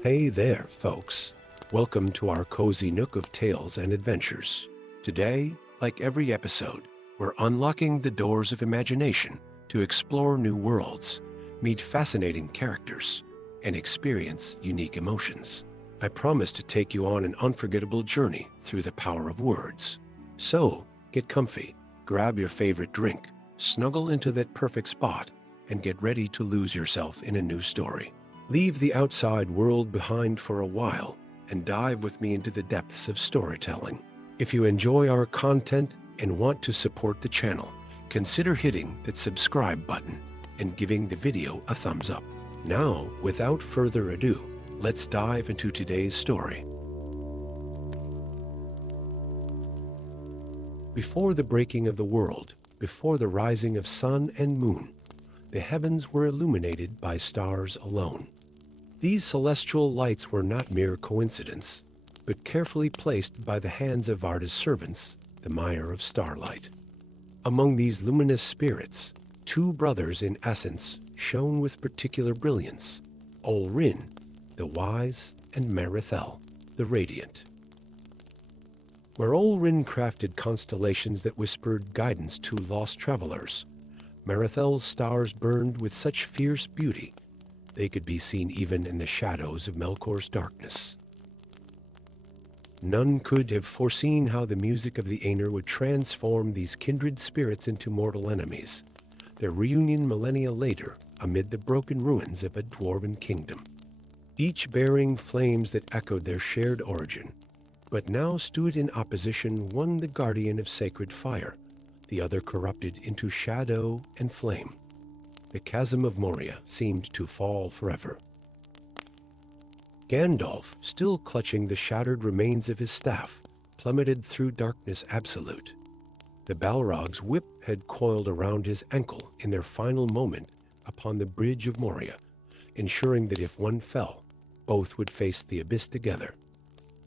Hey there, folks. Welcome to our cozy nook of tales and adventures. Today, like every episode, we're unlocking the doors of imagination to explore new worlds, meet fascinating characters, and experience unique emotions. I promise to take you on an unforgettable journey through the power of words. So, get comfy, grab your favorite drink, snuggle into that perfect spot, and get ready to lose yourself in a new story. Leave the outside world behind for a while and dive with me into the depths of storytelling. If you enjoy our content and want to support the channel, consider hitting that subscribe button and giving the video a thumbs up. Now, without further ado, let's dive into today's story. Before the breaking of the world, before the rising of sun and moon, the heavens were illuminated by stars alone. These celestial lights were not mere coincidence, but carefully placed by the hands of Varda's servants, the Mire of Starlight. Among these luminous spirits, two brothers in essence shone with particular brilliance: Olrin, the wise, and Merithel, the radiant. Where Olrin crafted constellations that whispered guidance to lost travelers, Merithel's stars burned with such fierce beauty they could be seen even in the shadows of Melkor's darkness. None could have foreseen how the music of the Aenir would transform these kindred spirits into mortal enemies, their reunion millennia later amid the broken ruins of a dwarven kingdom. Each bearing flames that echoed their shared origin, but now stood in opposition, one the guardian of sacred fire, the other corrupted into shadow and flame. The chasm of Moria seemed to fall forever. Gandalf, still clutching the shattered remains of his staff, plummeted through darkness absolute. The Balrog's whip had coiled around his ankle in their final moment upon the bridge of Moria, ensuring that if one fell, both would face the abyss together.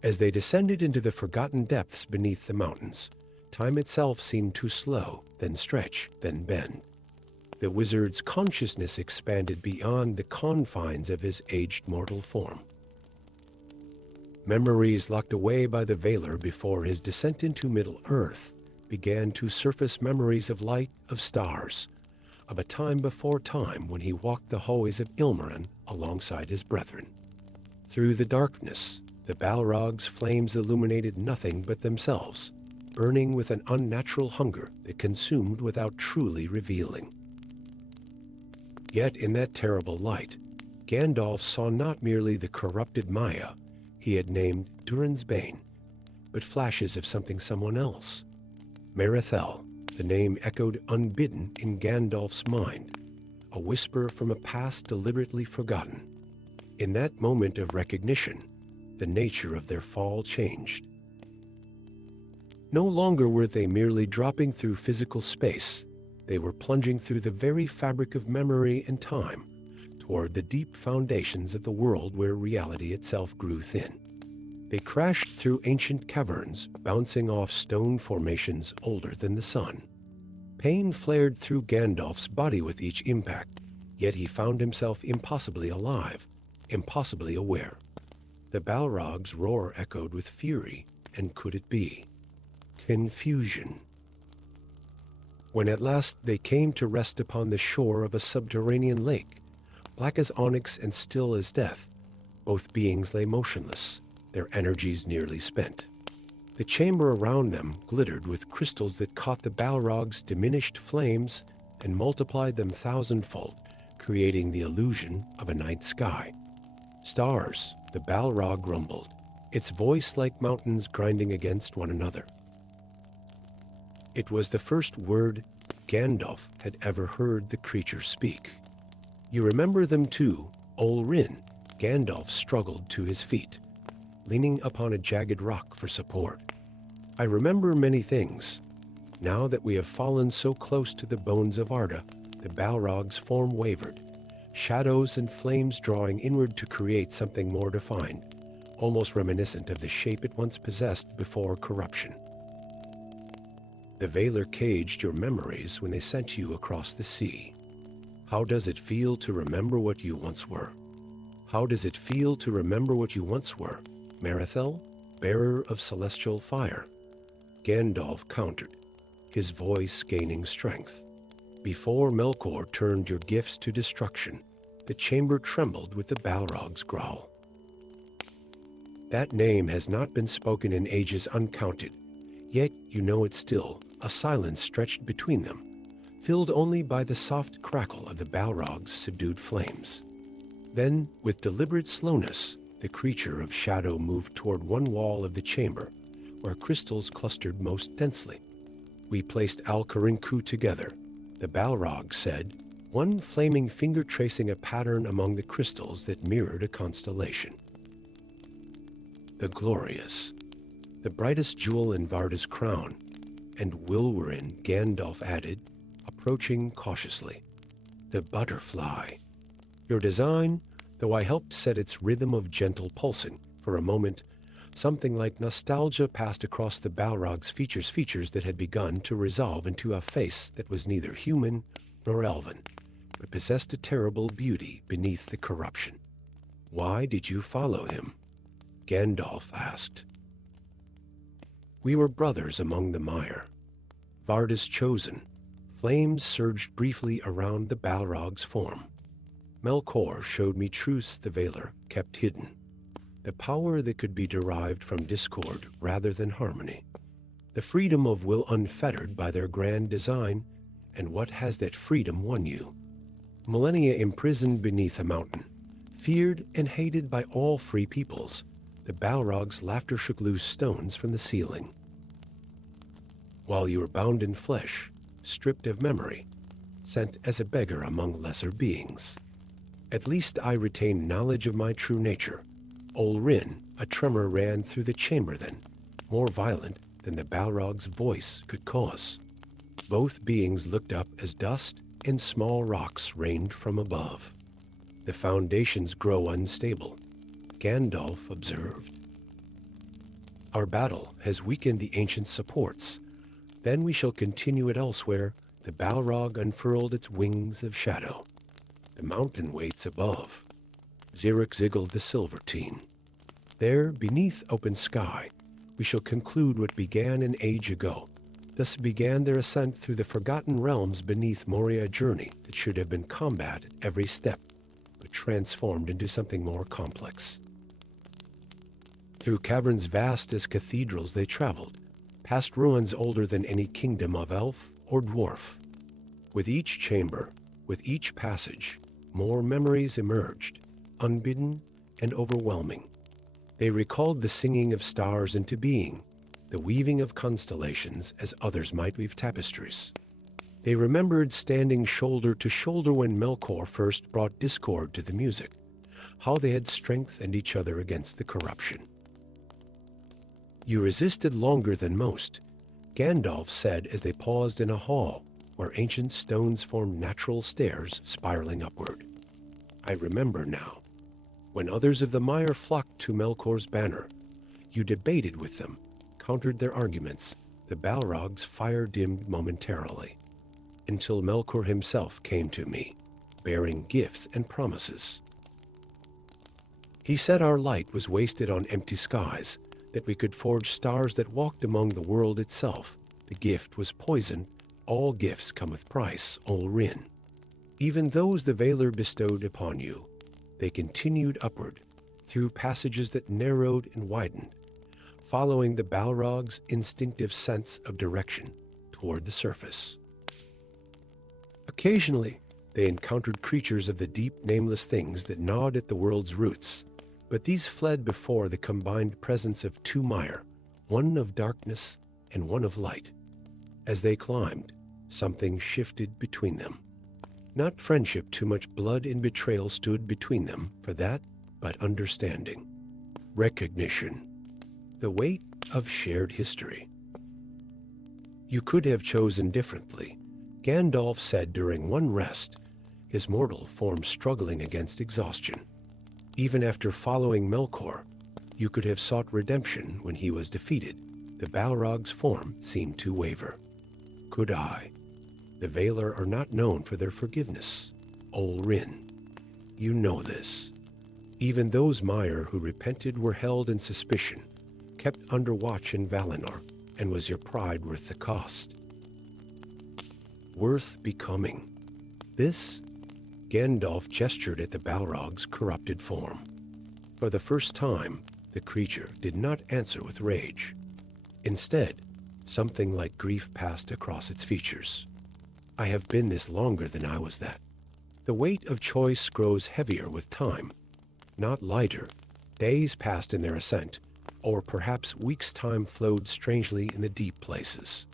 As they descended into the forgotten depths beneath the mountains, time itself seemed to slow, then stretch, then bend. The wizard's consciousness expanded beyond the confines of his aged mortal form. Memories locked away by the Veiler before his descent into Middle-earth began to surface, memories of light, of stars, of a time before time when he walked the hallways of Ilmarin alongside his brethren. Through the darkness, the Balrog's flames illuminated nothing but themselves, burning with an unnatural hunger that consumed without truly revealing. Yet in that terrible light, Gandalf saw not merely the corrupted Maya he had named Durin's Bane, but flashes of someone else. Merithel, the name echoed unbidden in Gandalf's mind, a whisper from a past deliberately forgotten. In that moment of recognition, the nature of their fall changed. No longer were they merely dropping through physical space. They were plunging through the very fabric of memory and time, toward the deep foundations of the world where reality itself grew thin. They crashed through ancient caverns, bouncing off stone formations older than the sun. Pain flared through Gandalf's body with each impact, yet he found himself impossibly alive, impossibly aware. The Balrog's roar echoed with fury, and could it be? Confusion. When at last they came to rest upon the shore of a subterranean lake, black as onyx and still as death, both beings lay motionless, their energies nearly spent. The chamber around them glittered with crystals that caught the Balrog's diminished flames and multiplied them thousandfold, creating the illusion of a night sky. Stars, the Balrog rumbled, its voice like mountains grinding against one another. It was the first word Gandalf had ever heard the creature speak. You remember them too, Olrin. Gandalf struggled to his feet, leaning upon a jagged rock for support. I remember many things. Now that we have fallen so close to the bones of Arda, the Balrog's form wavered, shadows and flames drawing inward to create something more defined, almost reminiscent of the shape it once possessed before corruption. The Veiler caged your memories when they sent you across the sea. How does it feel to remember what you once were? How does it feel to remember what you once were? Marathel, bearer of celestial fire. Gandalf countered, his voice gaining strength. Before Melkor turned your gifts to destruction, the chamber trembled with the Balrog's growl. That name has not been spoken in ages uncounted, yet you know it still, a silence stretched between them, filled only by the soft crackle of the Balrog's subdued flames. Then, with deliberate slowness, the creature of shadow moved toward one wall of the chamber, where crystals clustered most densely. We placed Al-Karinku together, the Balrog said, one flaming finger tracing a pattern among the crystals that mirrored a constellation. The glorious, the brightest jewel in Varda's crown, and Wilwerin, Gandalf added, approaching cautiously. The butterfly. Your design, though I helped set its rhythm of gentle pulsing, for a moment, something like nostalgia passed across the Balrog's features that had begun to resolve into a face that was neither human nor elven, but possessed a terrible beauty beneath the corruption. Why did you follow him? Gandalf asked. We were brothers among the mire. Varda's chosen. Flames surged briefly around the Balrog's form. Melkor showed me truths the Valar kept hidden. The power that could be derived from discord rather than harmony. The freedom of will unfettered by their grand design, and what has that freedom won you? Millennia imprisoned beneath a mountain, feared and hated by all free peoples. The Balrog's laughter shook loose stones from the ceiling. While you were bound in flesh, stripped of memory, sent as a beggar among lesser beings. At least I retained knowledge of my true nature. Olrin, a tremor ran through the chamber then, more violent than the Balrog's voice could cause. Both beings looked up as dust and small rocks rained from above. The foundations grow unstable, Gandalf observed. Our battle has weakened the ancient supports. Then we shall continue it elsewhere. The Balrog unfurled its wings of shadow. The mountain waits above. Zirik ziggled the Silverteen. There, beneath open sky, we shall conclude what began an age ago. Thus began their ascent through the forgotten realms beneath Moria, a journey that should have been combat at every step, but transformed into something more complex. Through caverns vast as cathedrals they traveled, past ruins older than any kingdom of elf or dwarf. With each chamber, with each passage, more memories emerged, unbidden and overwhelming. They recalled the singing of stars into being, the weaving of constellations as others might weave tapestries. They remembered standing shoulder to shoulder when Melkor first brought discord to the music, how they had strengthened each other against the corruption. You resisted longer than most, Gandalf said as they paused in a hall where ancient stones formed natural stairs spiraling upward. I remember now. When others of the mire flocked to Melkor's banner, you debated with them, countered their arguments. The Balrog's fire dimmed momentarily, until Melkor himself came to me, bearing gifts and promises. He said our light was wasted on empty skies, that we could forge stars that walked among the world itself. The gift was poison. All gifts come with price, Olrin. Even those the Valar bestowed upon you, they continued upward, through passages that narrowed and widened, following the Balrog's instinctive sense of direction toward the surface. Occasionally, they encountered creatures of the deep, nameless things that gnawed at the world's roots, but these fled before the combined presence of two mire, one of darkness and one of light. As they climbed, something shifted between them. Not friendship, too much blood and betrayal stood between them for that, but understanding. Recognition. The weight of shared history. You could have chosen differently, Gandalf said during one rest, his mortal form struggling against exhaustion. Even after following Melkor, you could have sought redemption when he was defeated. The Balrog's form seemed to waver. Could I? The Valar are not known for their forgiveness. Olrin, you know this. Even those Mire who repented were held in suspicion, kept under watch in Valinor, and was your pride worth the cost? Worth becoming. This? Gandalf gestured at the Balrog's corrupted form. For the first time, the creature did not answer with rage. Instead, something like grief passed across its features. I have been this longer than I was that. The weight of choice grows heavier with time, not lighter. Days passed in their ascent, or perhaps weeks' time flowed strangely in the deep places.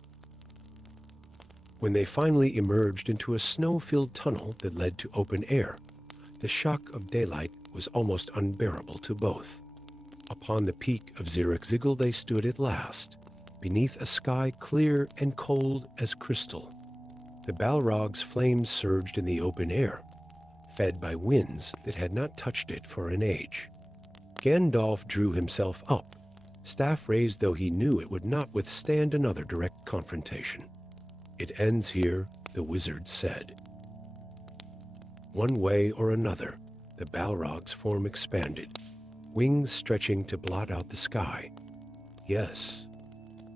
When they finally emerged into a snow-filled tunnel that led to open air, the shock of daylight was almost unbearable to both. Upon the peak of Zirrikzigil they stood at last, beneath a sky clear and cold as crystal. The Balrog's flames surged in the open air, fed by winds that had not touched it for an age. Gandalf drew himself up, staff raised though he knew it would not withstand another direct confrontation. It ends here, the wizard said. One way or another, the Balrog's form expanded, wings stretching to blot out the sky. Yes,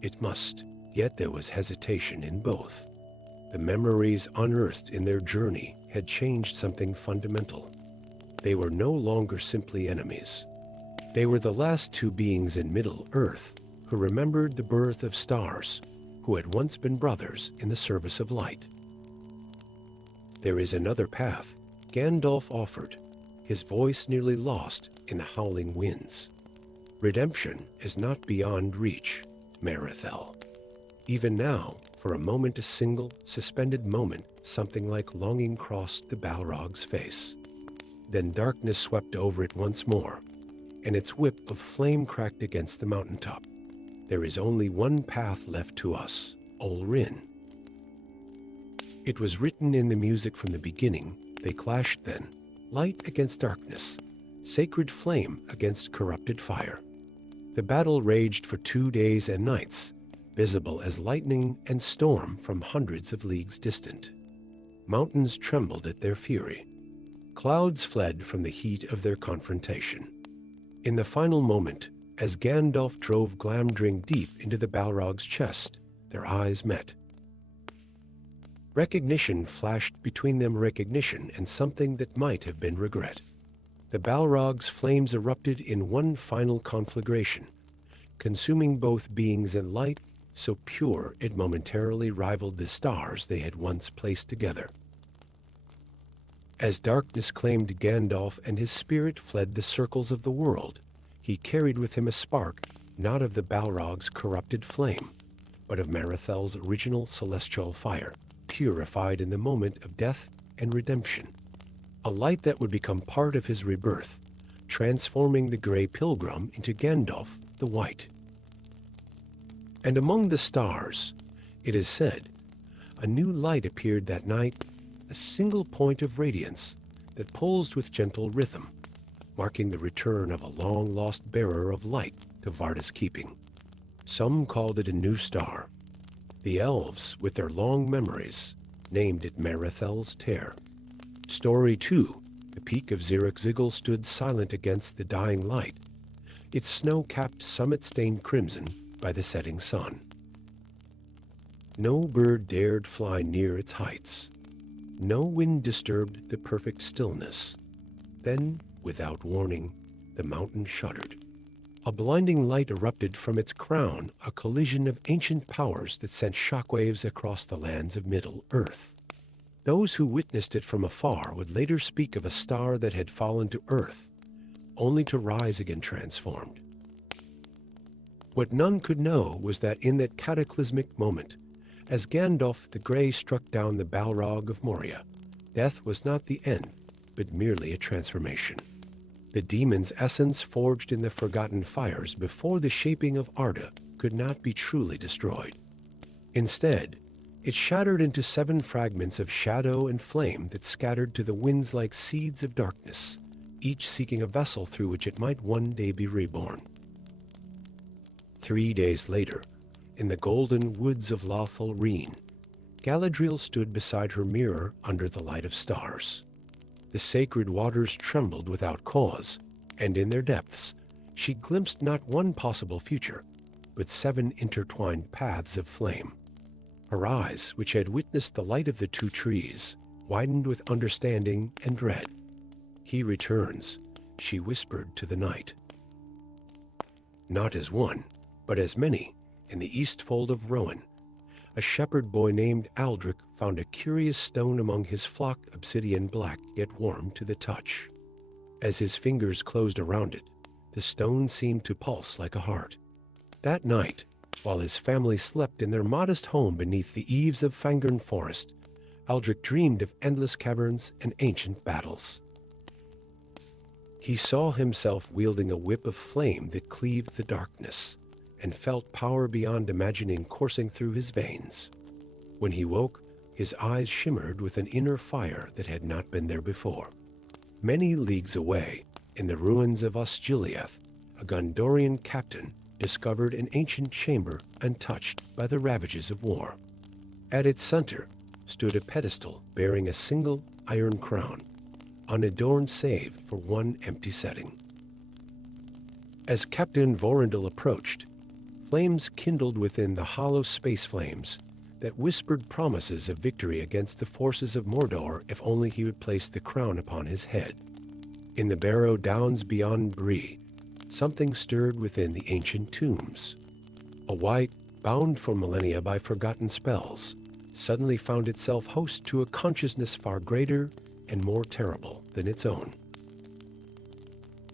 it must, yet there was hesitation in both. The memories unearthed in their journey had changed something fundamental. They were no longer simply enemies. They were the last two beings in Middle-earth who remembered the birth of stars, who had once been brothers in the service of light. There is another path, Gandalf offered, his voice nearly lost in the howling winds. Redemption is not beyond reach, Marithel. Even now, for a moment, a single, suspended moment, something like longing crossed the Balrog's face. Then darkness swept over it once more, and its whip of flame cracked against the mountaintop. There is only one path left to us, Olrin. It was written in the music from the beginning. They clashed then, light against darkness, sacred flame against corrupted fire. The battle raged for 2 days and nights, visible as lightning and storm from hundreds of leagues distant. Mountains trembled at their fury. Clouds fled from the heat of their confrontation. In the final moment, as Gandalf drove Glamdring deep into the Balrog's chest, their eyes met. Recognition flashed between them, recognition and something that might have been regret. The Balrog's flames erupted in one final conflagration, consuming both beings in light so pure it momentarily rivaled the stars they had once placed together. As darkness claimed Gandalf and his spirit fled the circles of the world, he carried with him a spark, not of the Balrog's corrupted flame, but of Marithel's original celestial fire, purified in the moment of death and redemption. A light that would become part of his rebirth, transforming the Grey Pilgrim into Gandalf the White. And among the stars, it is said, a new light appeared that night, a single point of radiance that pulsed with gentle rhythm, marking the return of a long-lost bearer of light to Varda's keeping. Some called it a new star. The elves, with their long memories, named it Marithel's Tear. Story 2, the peak of Zirrikzigil stood silent against the dying light, its snow-capped summit stained crimson by the setting sun. No bird dared fly near its heights. No wind disturbed the perfect stillness. Then, without warning, the mountain shuddered. A blinding light erupted from its crown, a collision of ancient powers that sent shockwaves across the lands of Middle-earth. Those who witnessed it from afar would later speak of a star that had fallen to earth, only to rise again transformed. What none could know was that in that cataclysmic moment, as Gandalf the Grey struck down the Balrog of Moria, death was not the end, but merely a transformation. The demon's essence forged in the forgotten fires before the shaping of Arda could not be truly destroyed. Instead, it shattered into 7 fragments of shadow and flame that scattered to the winds like seeds of darkness, each seeking a vessel through which it might one day be reborn. 3 days later, in the golden woods of Lothal Reen, Galadriel stood beside her mirror under the light of stars. The sacred waters trembled without cause, and in their depths, she glimpsed not one possible future, but 7 intertwined paths of flame. Her eyes, which had witnessed the light of the 2 trees, widened with understanding and dread. "He returns," she whispered to the night. Not as one, but as many, in the east fold of Rowan, a shepherd boy named Aldrich found a curious stone among his flock, obsidian black yet warm to the touch. As his fingers closed around it, the stone seemed to pulse like a heart. That night, while his family slept in their modest home beneath the eaves of Fangorn Forest, Aldrich dreamed of endless caverns and ancient battles. He saw himself wielding a whip of flame that cleaved the darkness, and felt power beyond imagining coursing through his veins. When he woke, his eyes shimmered with an inner fire that had not been there before. Many leagues away, in the ruins of Osgiliath, a Gondorian captain discovered an ancient chamber untouched by the ravages of war. At its center stood a pedestal bearing a single iron crown, unadorned save for one empty setting. As Captain Vorindel approached, flames kindled within the hollow space flames that whispered promises of victory against the forces of Mordor if only he would place the crown upon his head. In the Barrow Downs beyond Bree, something stirred within the ancient tombs. A wight, bound for millennia by forgotten spells, suddenly found itself host to a consciousness far greater and more terrible than its own.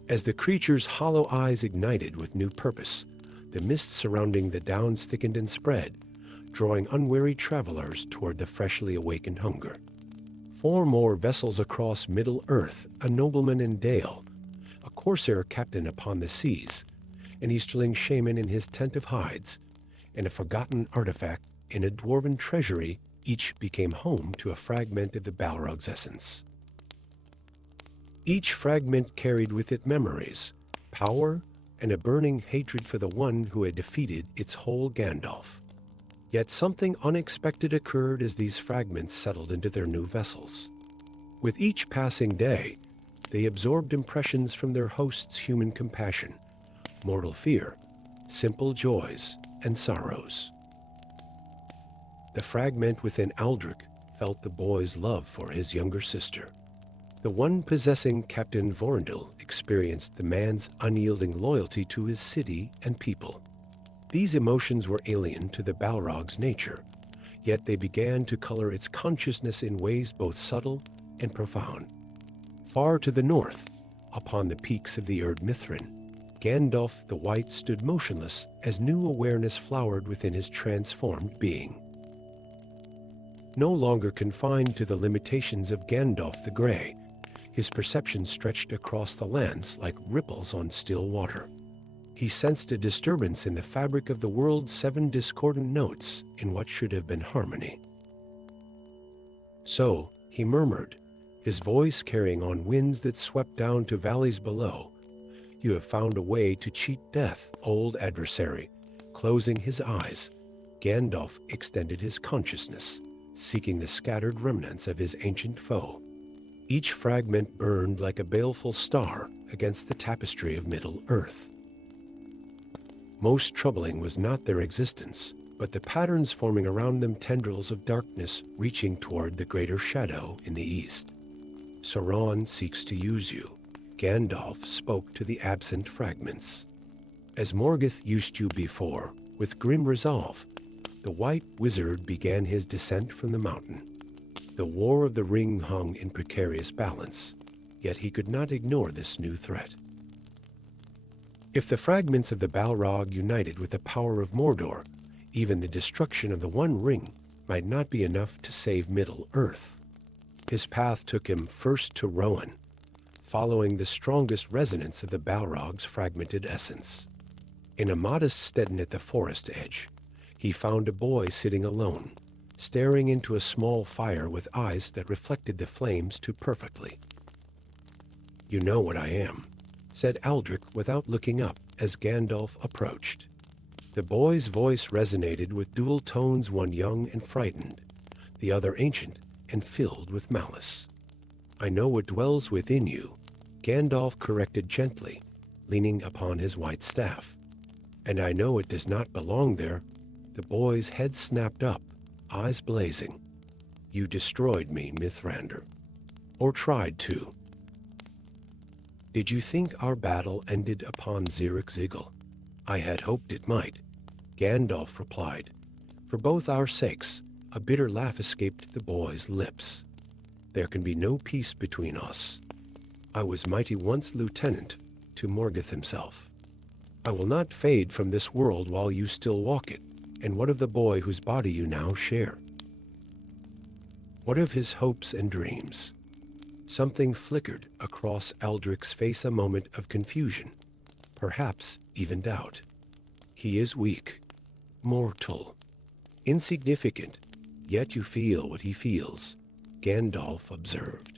As the creature's hollow eyes ignited with new purpose, the mist surrounding the downs thickened and spread, drawing unwary travelers toward the freshly awakened hunger. 4 more vessels across Middle-earth, a nobleman in Dale, a corsair captain upon the seas, an Easterling shaman in his tent of hides, and a forgotten artifact in a dwarven treasury, each became home to a fragment of the Balrog's essence. Each fragment carried with it memories, power, and a burning hatred for the one who had defeated its whole Gandalf. Yet something unexpected occurred as these fragments settled into their new vessels. With each passing day, they absorbed impressions from their host's human compassion, mortal fear, simple joys, and sorrows. The fragment within Aldrich felt the boy's love for his younger sister. The one possessing Captain Vorindel experienced the man's unyielding loyalty to his city and people. These emotions were alien to the Balrog's nature, yet they began to color its consciousness in ways both subtle and profound. Far to the north, upon the peaks of the Erd Mithrin, Gandalf the White stood motionless as new awareness flowered within his transformed being. No longer confined to the limitations of Gandalf the Grey, his perception stretched across the lands like ripples on still water. He sensed a disturbance in the fabric of the world's 7 discordant notes in what should have been harmony. So, he murmured, his voice carrying on winds that swept down to valleys below, "You have found a way to cheat death, old adversary." Closing his eyes, Gandalf extended his consciousness, seeking the scattered remnants of his ancient foe. Each fragment burned like a baleful star against the tapestry of Middle-earth. Most troubling was not their existence, but the patterns forming around them, tendrils of darkness reaching toward the greater shadow in the east. "Sauron seeks to use you," Gandalf spoke to the absent fragments. "As Morgoth used you before, with grim resolve, the White Wizard began his descent from the mountain. The War of the Ring hung in precarious balance, yet he could not ignore this new threat. If the fragments of the Balrog united with the power of Mordor, even the destruction of the One Ring might not be enough to save Middle-earth. His path took him first to Rowan, following the strongest resonance of the Balrog's fragmented essence. In a modest steadin at the forest edge, he found a boy sitting alone, staring into a small fire with eyes that reflected the flames too perfectly. "You know what I am," said Aldrich without looking up as Gandalf approached. The boy's voice resonated with dual tones, one young and frightened, the other ancient and filled with malice. "I know what dwells within you," Gandalf corrected gently, leaning upon his white staff. "And I know it does not belong there." The boy's head snapped up, eyes blazing. "You destroyed me, Mithrandir. Or tried to. Did you think our battle ended upon Zirrikzigil? I had hoped it might," Gandalf replied. "For both our sakes," a bitter laugh escaped the boy's lips. "There can be no peace between us. I was mighty once lieutenant to Morgoth himself. I will not fade from this world while you still walk it. And what of the boy whose body you now share? What of his hopes and dreams?" Something flickered across Eldric's face, a moment of confusion, perhaps even doubt. "He is weak, mortal, insignificant, yet you feel what he feels," Gandalf observed.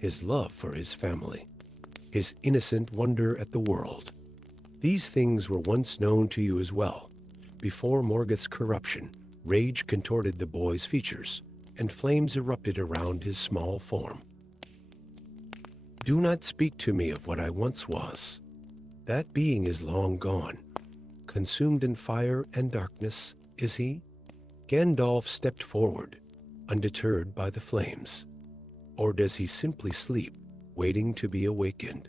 "His love for his family, his innocent wonder at the world. These things were once known to you as well. Before Morgoth's corruption, rage contorted the boy's features, and flames erupted around his small form. Do not speak to me of what I once was. That being is long gone. Consumed in fire and darkness, is he?" Gandalf stepped forward, undeterred by the flames. "Or does he simply sleep, waiting to be awakened?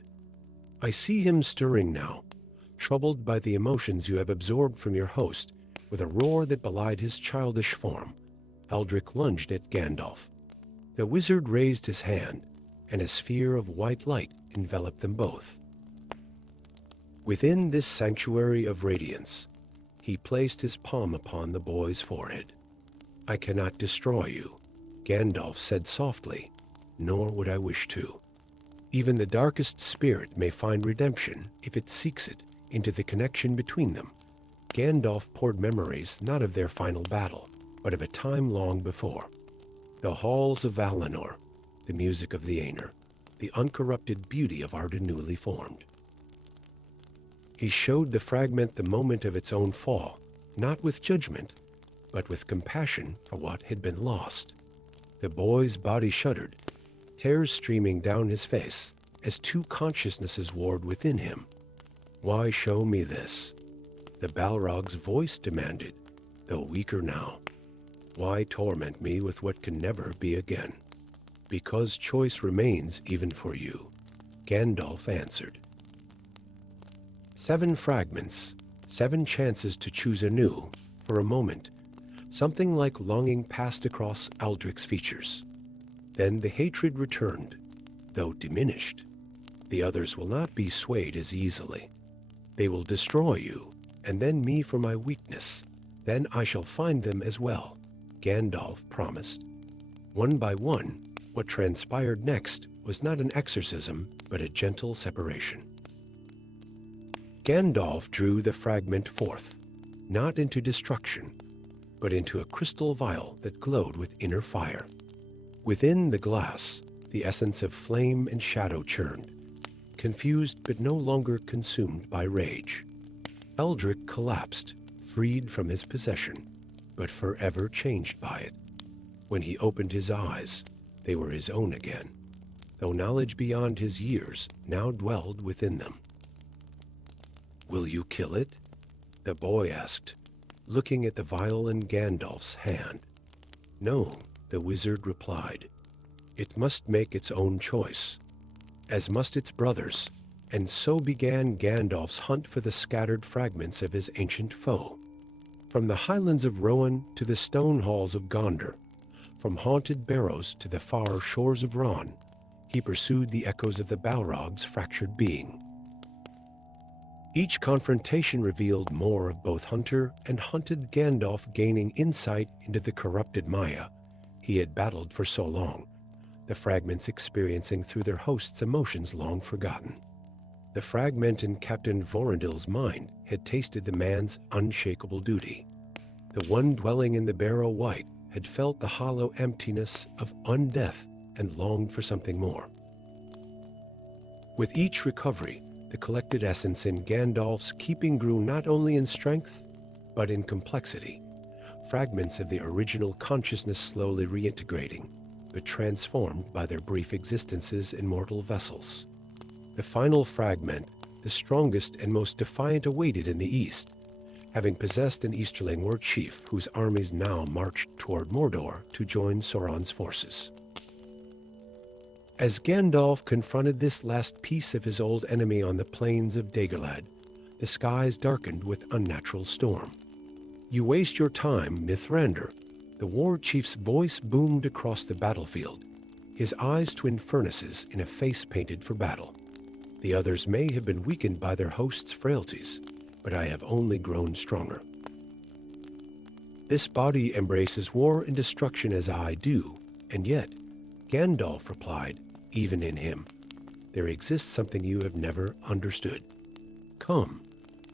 I see him stirring now, troubled by the emotions you have absorbed from your host." With a roar that belied his childish form, Eldric lunged at Gandalf. The wizard raised his hand, and a sphere of white light enveloped them both. Within this sanctuary of radiance, he placed his palm upon the boy's forehead. "I cannot destroy you," Gandalf said softly, "nor would I wish to. Even the darkest spirit may find redemption if it seeks it into the connection between them." Gandalf poured memories not of their final battle, but of a time long before. The halls of Valinor, the music of the Aenir, the uncorrupted beauty of Arda newly formed. He showed the fragment the moment of its own fall, not with judgment, but with compassion for what had been lost. The boy's body shuddered, tears streaming down his face, as two consciousnesses warred within him. "Why show me this?" the Balrog's voice demanded, though weaker now. "Why torment me with what can never be again?" "Because choice remains even for you," Gandalf answered. 7 fragments, 7 chances to choose anew. For a moment, something like longing passed across Eldric's features. Then the hatred returned, though diminished. "The others will not be swayed as easily. They will destroy you, and then me for my weakness. Then I shall find them as well," Gandalf promised. One by one, what transpired next was not an exorcism, but a gentle separation. Gandalf drew the fragment forth, not into destruction, but into a crystal vial that glowed with inner fire. Within the glass, the essence of flame and shadow churned, confused but no longer consumed by rage. Eldric collapsed, freed from his possession, but forever changed by it. When he opened his eyes, they were his own again, though knowledge beyond his years now dwelled within them. "Will you kill it?" the boy asked, looking at the vial in Gandalf's hand. "No," the wizard replied. "It must make its own choice, as must its brothers." And so began Gandalf's hunt for the scattered fragments of his ancient foe. From the highlands of Rohan to the stone halls of Gondor, from haunted barrows to the far shores of Ron, he pursued the echoes of the Balrog's fractured being. Each confrontation revealed more of both hunter and hunted, Gandalf gaining insight into the corrupted Maya he had battled for so long, the fragments experiencing through their host's emotions long forgotten. The fragment in Captain Vorindil's mind had tasted the man's unshakable duty. The one dwelling in the Barrow White had felt the hollow emptiness of undeath and longed for something more. With each recovery, the collected essence in Gandalf's keeping grew not only in strength, but in complexity, fragments of the original consciousness slowly reintegrating, but transformed by their brief existences in mortal vessels. The final fragment, the strongest and most defiant, awaited in the east, having possessed an Easterling war chief whose armies now marched toward Mordor to join Sauron's forces. As Gandalf confronted this last piece of his old enemy on the plains of Dagorlad, the skies darkened with unnatural storm. "You waste your time, Mithrandir," the war chief's voice boomed across the battlefield, his eyes twin furnaces in a face painted for battle. "The others may have been weakened by their host's frailties, but I have only grown stronger. This body embraces war and destruction as I do, and yet," Gandalf replied, "even in him, there exists something you have never understood. Come,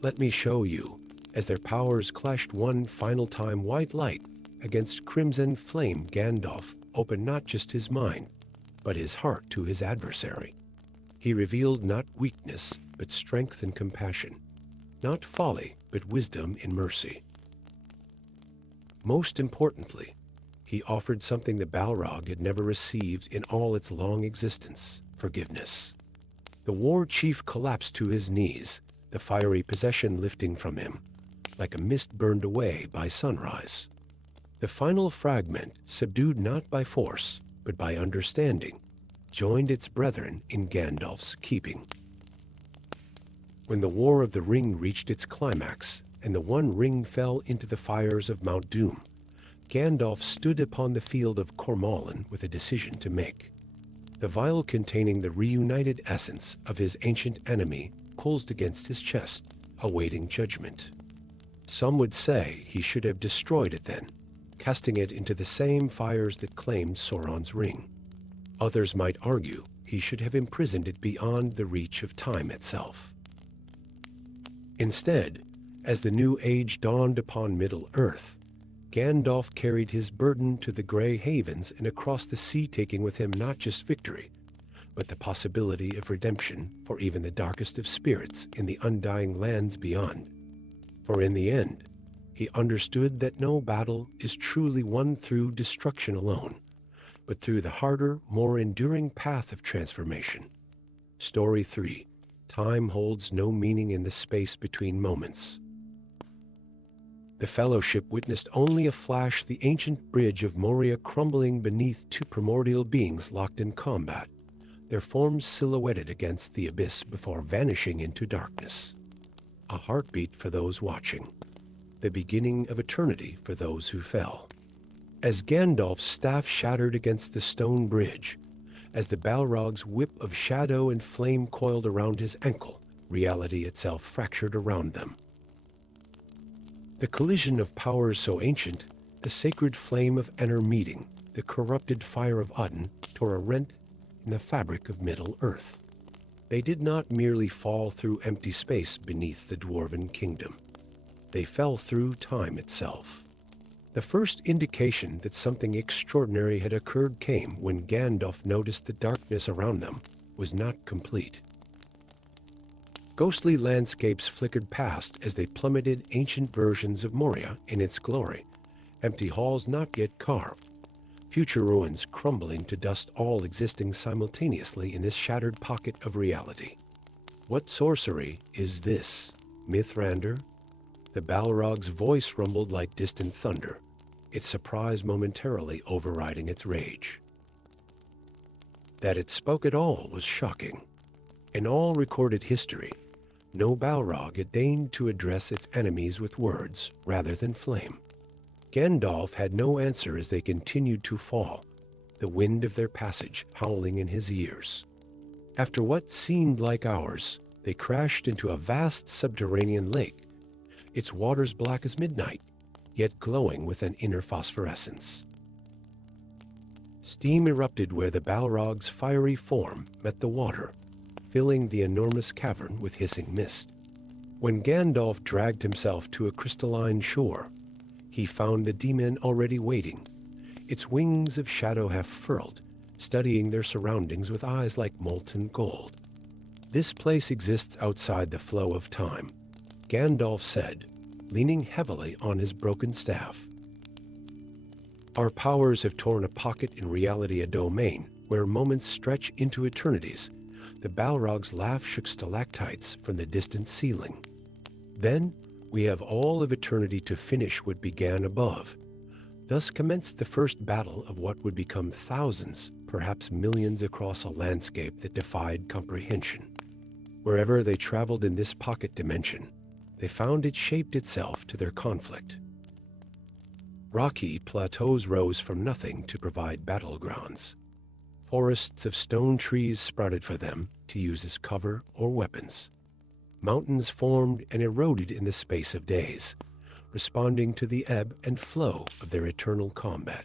let me show you." As their powers clashed one final time, white light against crimson flame, Gandalf opened not just his mind, but his heart to his adversary. He revealed not weakness, but strength and compassion, not folly, but wisdom in mercy. Most importantly, he offered something the Balrog had never received in all its long existence: forgiveness. The war chief collapsed to his knees, the fiery possession lifting from him, like a mist burned away by sunrise. The final fragment, subdued not by force, but by understanding, joined its brethren in Gandalf's keeping. When the War of the Ring reached its climax, and the One Ring fell into the fires of Mount Doom, Gandalf stood upon the field of Cormoran with a decision to make. The vial containing the reunited essence of his ancient enemy pulsed against his chest, awaiting judgment. Some would say he should have destroyed it then, casting it into the same fires that claimed Sauron's ring. Others might argue he should have imprisoned it beyond the reach of time itself. Instead, as the new age dawned upon Middle-earth, Gandalf carried his burden to the Grey Havens and across the sea, taking with him not just victory, but the possibility of redemption for even the darkest of spirits in the undying lands beyond. For in the end, he understood that no battle is truly won through destruction alone, but through the harder, more enduring path of transformation. Story 3. Time holds no meaning in the space between moments. The Fellowship witnessed only a flash, the ancient bridge of Moria crumbling beneath two primordial beings locked in combat, their forms silhouetted against the abyss before vanishing into darkness. A heartbeat for those watching, the beginning of eternity for those who fell. As Gandalf's staff shattered against the stone bridge, as the Balrog's whip of shadow and flame coiled around his ankle, reality itself fractured around them. The collision of powers so ancient, the sacred flame of Ener meeting, the corrupted fire of Udden, tore a rent in the fabric of Middle-earth. They did not merely fall through empty space beneath the Dwarven kingdom. They fell through time itself. The first indication that something extraordinary had occurred came when Gandalf noticed the darkness around them was not complete. Ghostly landscapes flickered past as they plummeted, ancient versions of Moria in its glory, empty halls not yet carved, future ruins crumbling to dust, all existing simultaneously in this shattered pocket of reality. "What sorcery is this, Mithrandir?" The Balrog's voice rumbled like distant thunder, its surprise momentarily overriding its rage. That it spoke at all was shocking. In all recorded history, no Balrog had deigned to address its enemies with words rather than flame. Gandalf had no answer as they continued to fall, the wind of their passage howling in his ears. After what seemed like hours, they crashed into a vast subterranean lake, its waters black as midnight, yet glowing with an inner phosphorescence. Steam erupted where the Balrog's fiery form met the water, filling the enormous cavern with hissing mist. When Gandalf dragged himself to a crystalline shore, he found the demon already waiting, its wings of shadow half furled, studying their surroundings with eyes like molten gold. "This place exists outside the flow of time," Gandalf said, leaning heavily on his broken staff. "Our powers have torn a pocket in reality, a domain where moments stretch into eternities, The Balrog's laugh shook stalactites from the distant ceiling. Then, we have all of eternity to finish what began above. Thus commenced the first battle of what would become thousands, perhaps millions across a landscape that defied comprehension. Wherever they traveled in this pocket dimension, they found it shaped itself to their conflict. Rocky plateaus rose from nothing to provide battlegrounds. Forests of stone trees sprouted for them to use as cover or weapons. Mountains formed and eroded in the space of days, responding to the ebb and flow of their eternal combat.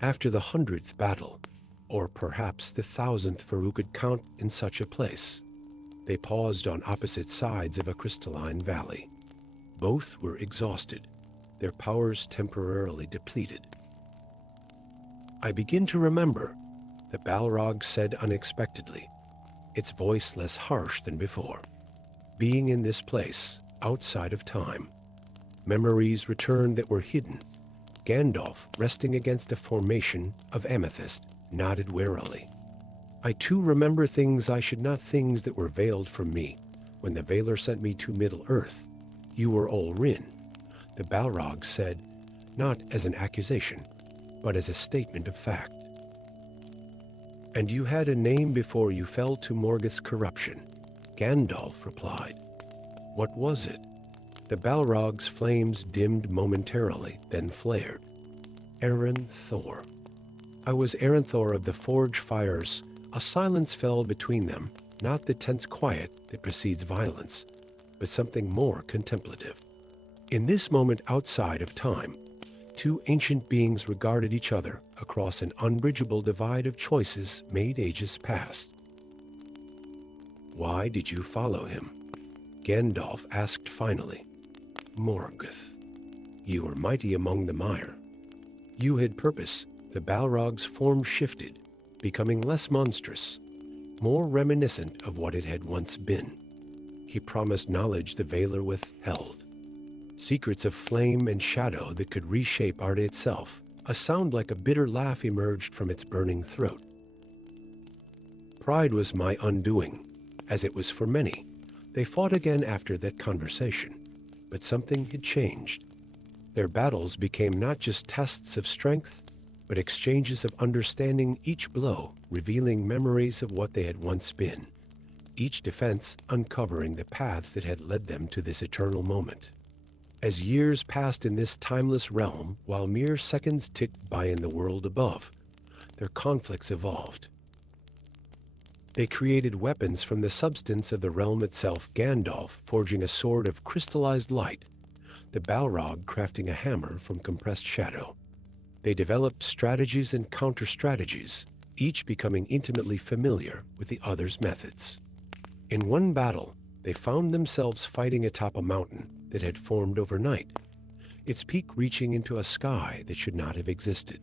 After the 100th battle, or perhaps the 1,000th for who could count in such a place, they paused on opposite sides of a crystalline valley. Both were exhausted, their powers temporarily depleted. "I begin to remember," the Balrog said unexpectedly, its voice less harsh than before. "Being in this place, outside of time. Memories returned that were hidden." Gandalf, resting against a formation of amethyst, nodded warily. "I too remember things I should not, things that were veiled from me. When the Veiler sent me to Middle-earth, you were all Rin," the Balrog said, not as an accusation, but as a statement of fact. "And you had a name before you fell to Morgoth's corruption," Gandalf replied. "What was it?" The Balrog's flames dimmed momentarily, then flared. "Erenthor. I was Erenthor of the Forge Fires." A silence fell between them, not the tense quiet that precedes violence, but something more contemplative. In this moment outside of time, two ancient beings regarded each other across an unbridgeable divide of choices made ages past. "Why did you follow him?" Gandalf asked finally. "Morgoth. You were mighty among the mire. You had purpose." The Balrog's form shifted, becoming less monstrous, more reminiscent of what it had once been. He promised knowledge the Veiler withheld. Secrets of flame and shadow that could reshape art itself. A sound like a bitter laugh emerged from its burning throat. "Pride was my undoing, as it was for many." They fought again after that conversation, but something had changed. Their battles became not just tests of strength, but exchanges of understanding, each blow revealing memories of what they had once been, each defense uncovering the paths that had led them to this eternal moment. As years passed in this timeless realm, while mere seconds ticked by in the world above, their conflicts evolved. They created weapons from the substance of the realm itself, Gandalf forging a sword of crystallized light, the Balrog crafting a hammer from compressed shadow. They developed strategies and counter-strategies, each becoming intimately familiar with the other's methods. In one battle, they found themselves fighting atop a mountain that had formed overnight, its peak reaching into a sky that should not have existed.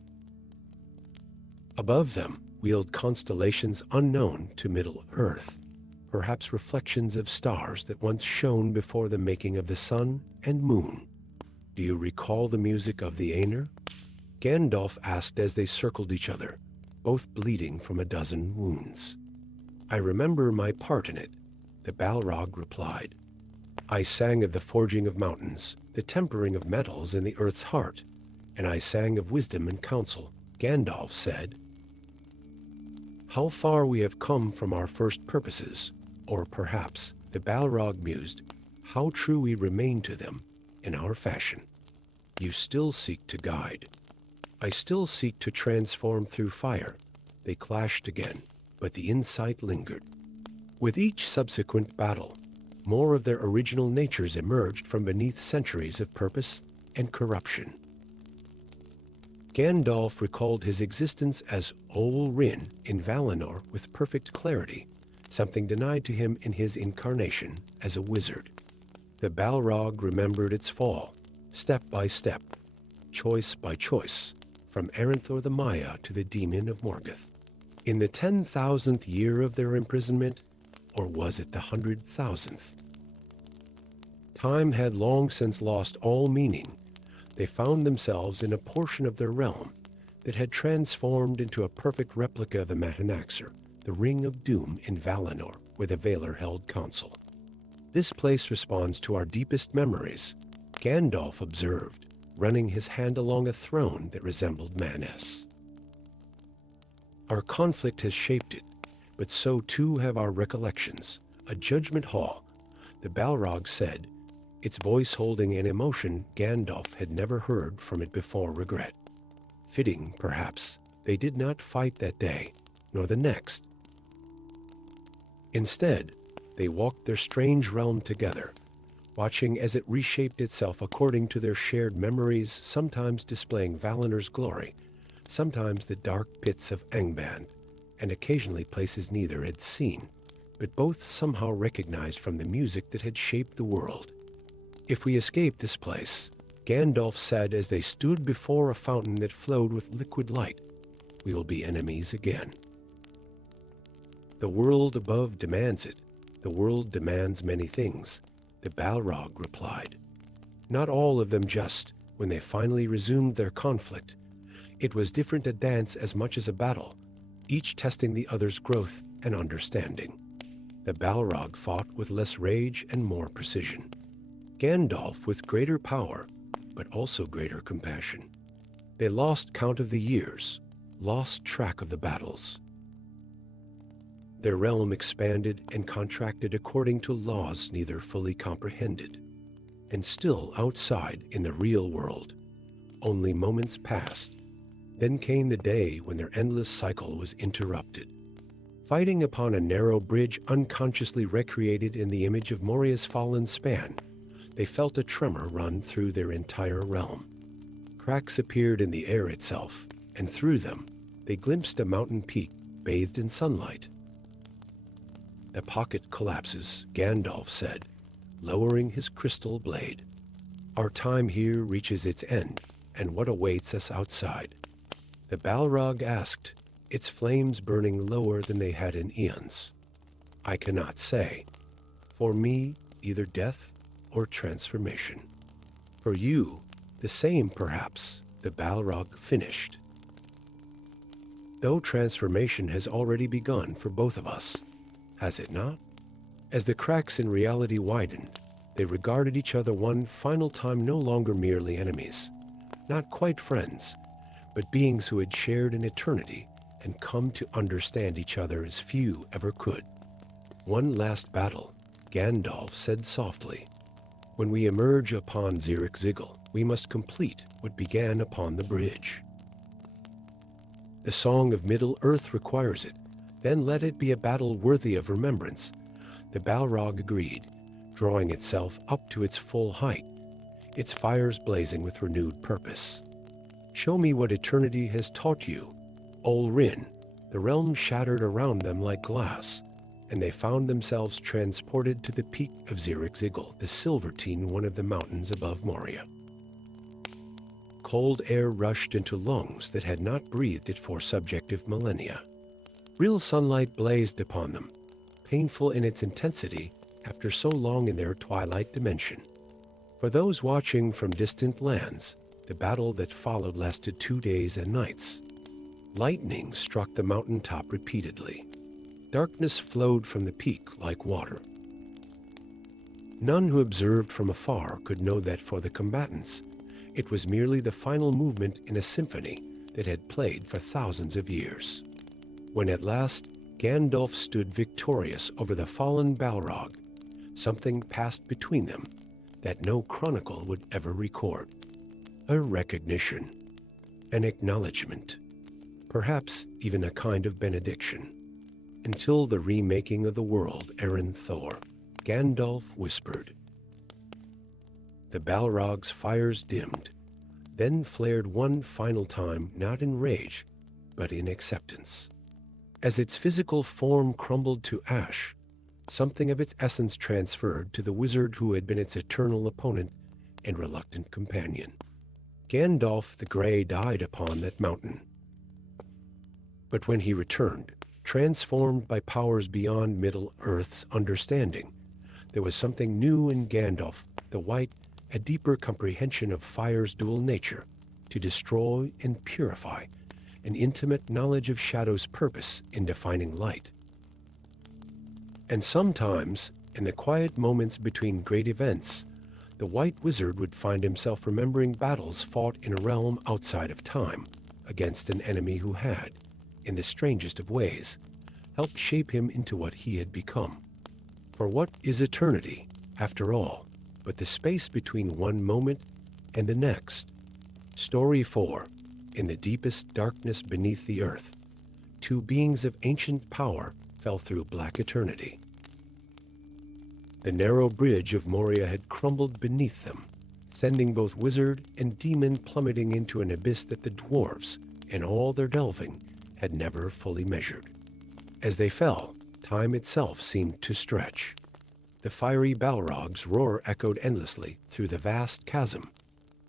Above them wheeled constellations unknown to Middle-earth, perhaps reflections of stars that once shone before the making of the sun and moon. "Do you recall the music of the Aenir?" Gandalf asked as they circled each other, both bleeding from a dozen wounds. "I remember my part in it," the Balrog replied. "I sang of the forging of mountains, the tempering of metals in the earth's heart, and I sang of wisdom and counsel," Gandalf said. "How far we have come from our first purposes, or perhaps," the Balrog mused, "how true we remain to them in our fashion. You still seek to guide. I still seek to transform through fire." They clashed again, but the insight lingered. With each subsequent battle, more of their original natures emerged from beneath centuries of purpose and corruption. Gandalf recalled his existence as Ol Rin in Valinor with perfect clarity, something denied to him in his incarnation as a wizard. The Balrog remembered its fall, step by step, choice by choice, from Erenthor the Maya to the demon of Morgoth. In the 10,000th year of their imprisonment, or was it the 100,000th? Time had long since lost all meaning. They found themselves in a portion of their realm that had transformed into a perfect replica of the Matanaxer, the Ring of Doom in Valinor, where the Valar held council. This place responds to our deepest memories, Gandalf observed, running his hand along a throne that resembled Maness. Our conflict has shaped it, but so too have our recollections. A judgment hall, the Balrog said, its voice holding an emotion Gandalf had never heard from it before regret. Fitting, perhaps, they did not fight that day, nor the next. Instead, they walked their strange realm together, watching as it reshaped itself according to their shared memories, sometimes displaying Valinor's glory, sometimes the dark pits of Angband, and occasionally places neither had seen, but both somehow recognized from the music that had shaped the world. If we escape this place, Gandalf said as they stood before a fountain that flowed with liquid light, we will be enemies again. The world above demands it. The world demands many things, the Balrog replied. Not all of them just, when they finally resumed their conflict. It was different a dance as much as a battle, each testing the other's growth and understanding. The Balrog fought with less rage and more precision. Gandalf with greater power, but also greater compassion. They lost count of the years, lost track of the battles. Their realm expanded and contracted according to laws neither fully comprehended. And still outside in the real world, only moments passed. Then came the day when their endless cycle was interrupted. Fighting upon a narrow bridge unconsciously recreated in the image of Moria's fallen span, they felt a tremor run through their entire realm. Cracks appeared in the air itself, and through them, they glimpsed a mountain peak bathed in sunlight. The pocket collapses, Gandalf said, lowering his crystal blade. Our time here reaches its end, and what awaits us outside? The Balrog asked, its flames burning lower than they had in eons. I cannot say. For me, either death or transformation. For you, the same perhaps, the Balrog finished. Though transformation has already begun for both of us, has it not? As the cracks in reality widened, they regarded each other one final time no longer merely enemies, not quite friends, but beings who had shared an eternity and come to understand each other as few ever could. One last battle, Gandalf said softly. When we emerge upon Irreconcilable, we must complete what began upon the bridge. The song of Middle-earth requires it, then let it be a battle worthy of remembrance. The Balrog agreed, drawing itself up to its full height, its fires blazing with renewed purpose. Show me what eternity has taught you. Olrin, the realm shattered around them like glass, and they found themselves transported to the peak of Irreconcilable, the Silvertine, one of the mountains above Moria. Cold air rushed into lungs that had not breathed it for subjective millennia. Real sunlight blazed upon them, painful in its intensity after so long in their twilight dimension. For those watching from distant lands, the battle that followed lasted 2 days and nights. Lightning struck the mountaintop repeatedly. Darkness flowed from the peak like water. None who observed from afar could know that for the combatants, it was merely the final movement in a symphony that had played for thousands of years. When at last Gandalf stood victorious over the fallen Balrog, something passed between them that no chronicle would ever record. A recognition, an acknowledgement, perhaps even a kind of benediction. Until the remaking of the world, Eren Thor, Gandalf whispered. The Balrog's fires dimmed, then flared one final time, not in rage, but in acceptance. As its physical form crumbled to ash, something of its essence transferred to the wizard who had been its eternal opponent and reluctant companion. Gandalf the Grey died upon that mountain. But when he returned, transformed by powers beyond Middle-earth's understanding, there was something new in Gandalf the White, a deeper comprehension of fire's dual nature, to destroy and purify, an intimate knowledge of shadow's purpose in defining light. And sometimes, in the quiet moments between great events, the White Wizard would find himself remembering battles fought in a realm outside of time against an enemy who had, in the strangest of ways, helped shape him into what he had become. For what is eternity, after all, but the space between one moment and the next? Story 4. In the deepest darkness beneath the earth, two beings of ancient power fell through black eternity. The narrow bridge of Moria had crumbled beneath them, sending both wizard and demon plummeting into an abyss that the dwarves, in all their delving, had never fully measured. As they fell, time itself seemed to stretch. The fiery Balrog's roar echoed endlessly through the vast chasm,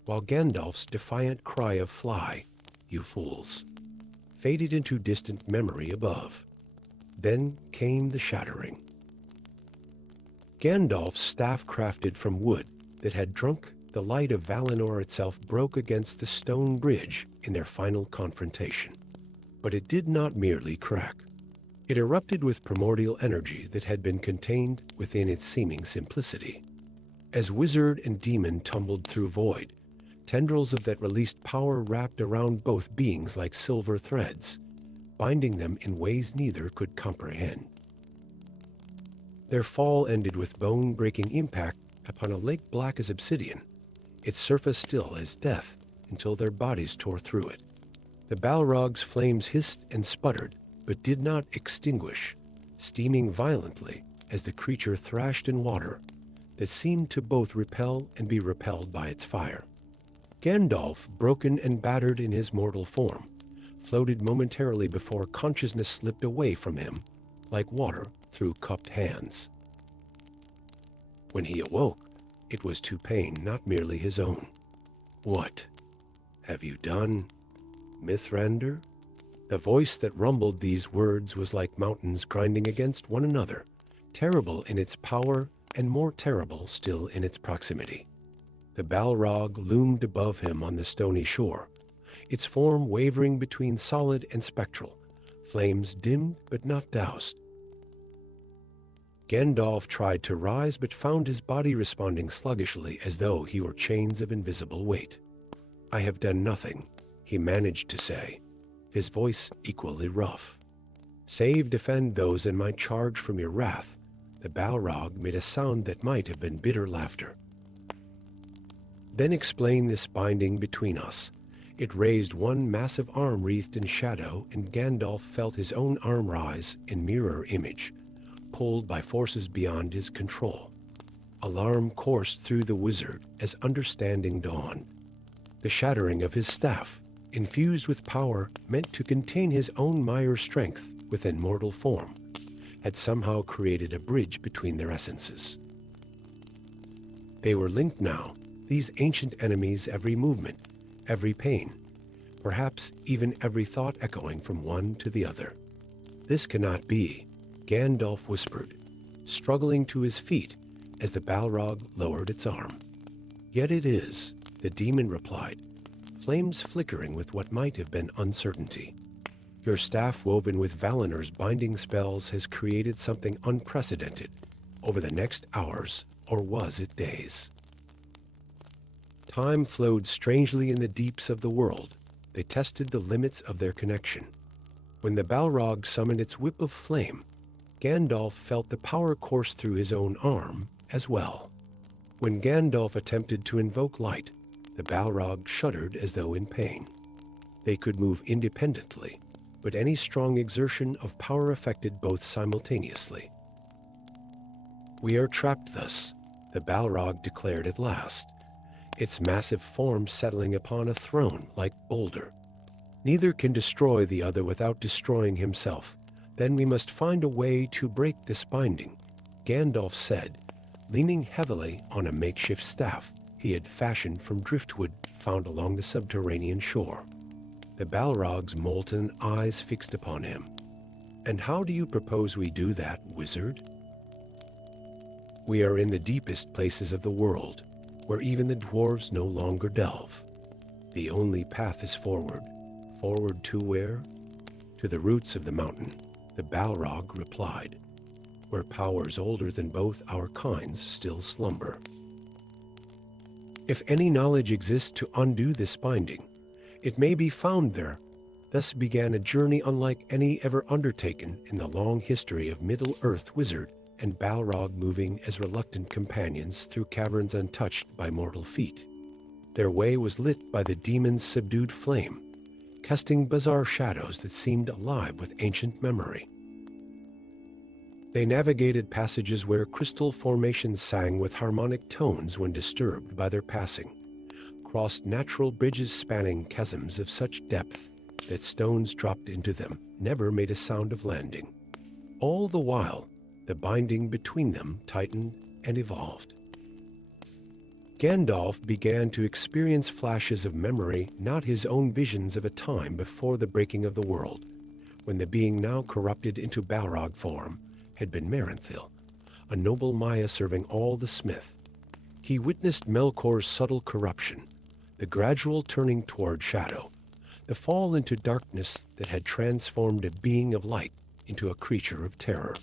while Gandalf's defiant cry of "Fly, you fools," faded into distant memory above. Then came the shattering. Gandalf's staff, crafted from wood that had drunk the light of Valinor itself, broke against the stone bridge in their final confrontation. But it did not merely crack. It erupted with primordial energy that had been contained within its seeming simplicity. As wizard and demon tumbled through void, tendrils of that released power wrapped around both beings like silver threads, binding them in ways neither could comprehend. Their fall ended with bone-breaking impact upon a lake black as obsidian, its surface still as death until their bodies tore through it. The Balrog's flames hissed and sputtered, but did not extinguish, steaming violently as the creature thrashed in water that seemed to both repel and be repelled by its fire. Gandalf, broken and battered in his mortal form, floated momentarily before consciousness slipped away from him like water through cupped hands. When he awoke, it was to pain not merely his own. "What have you done, Mithrandir?" The voice that rumbled these words was like mountains grinding against one another, terrible in its power and more terrible still in its proximity. The Balrog loomed above him on the stony shore, its form wavering between solid and spectral, flames dimmed but not doused. Gandalf tried to rise but found his body responding sluggishly as though he were chains of invisible weight. "I have done nothing," he managed to say, his voice equally rough. "Save defend those in my charge from your wrath." The Balrog made a sound that might have been bitter laughter. "Then explain this binding between us." It raised one massive arm wreathed in shadow, and Gandalf felt his own arm rise in mirror image, pulled by forces beyond his control. Alarm coursed through the wizard as understanding dawned. The shattering of his staff, infused with power meant to contain his own mire strength within mortal form, had somehow created a bridge between their essences. They were linked now, these ancient enemies, every movement, every pain, perhaps even every thought echoing from one to the other. "This cannot be," Gandalf whispered, struggling to his feet as the Balrog lowered its arm. "Yet it is," the demon replied, flames flickering with what might have been uncertainty. "Your staff, woven with Valinor's binding spells, has created something unprecedented over the next hours, or was it days?" Time flowed strangely in the deeps of the world. They tested the limits of their connection. When the Balrog summoned its whip of flame, Gandalf felt the power course through his own arm as well. When Gandalf attempted to invoke light, the Balrog shuddered as though in pain. They could move independently, but any strong exertion of power affected both simultaneously. "We are trapped thus," the Balrog declared at last, its massive form settling upon a throne like boulder. "Neither can destroy the other without destroying himself. Then we must find a way to break this binding," Gandalf said, leaning heavily on a makeshift staff he had fashioned from driftwood found along the subterranean shore. The Balrog's molten eyes fixed upon him. "And how do you propose we do that, wizard?" "We are in the deepest places of the world, where even the dwarves no longer delve. The only path is forward." "Forward to where?" "To the roots of the mountain," the Balrog replied. where powers older than both our kinds still slumber. If any knowledge exists to undo this binding, it may be found there. Thus began a journey unlike any ever undertaken in the long history of Middle-earth wizard and Balrog, moving as reluctant companions through caverns untouched by mortal feet. Their way was lit by the demon's subdued flame, casting bizarre shadows that seemed alive with ancient memory. They navigated passages where crystal formations sang with harmonic tones when disturbed by their passing, crossed natural bridges spanning chasms of such depth that stones dropped into them never made a sound of landing. All the while, the binding between them tightened and evolved. Gandalf began to experience flashes of memory, not his own visions of a time before the breaking of the world, when the being now corrupted into Balrog form had been Merenthil, a noble Maya serving all the smith. He witnessed Melkor's subtle corruption, the gradual turning toward shadow, the fall into darkness that had transformed a being of light into a creature of terror.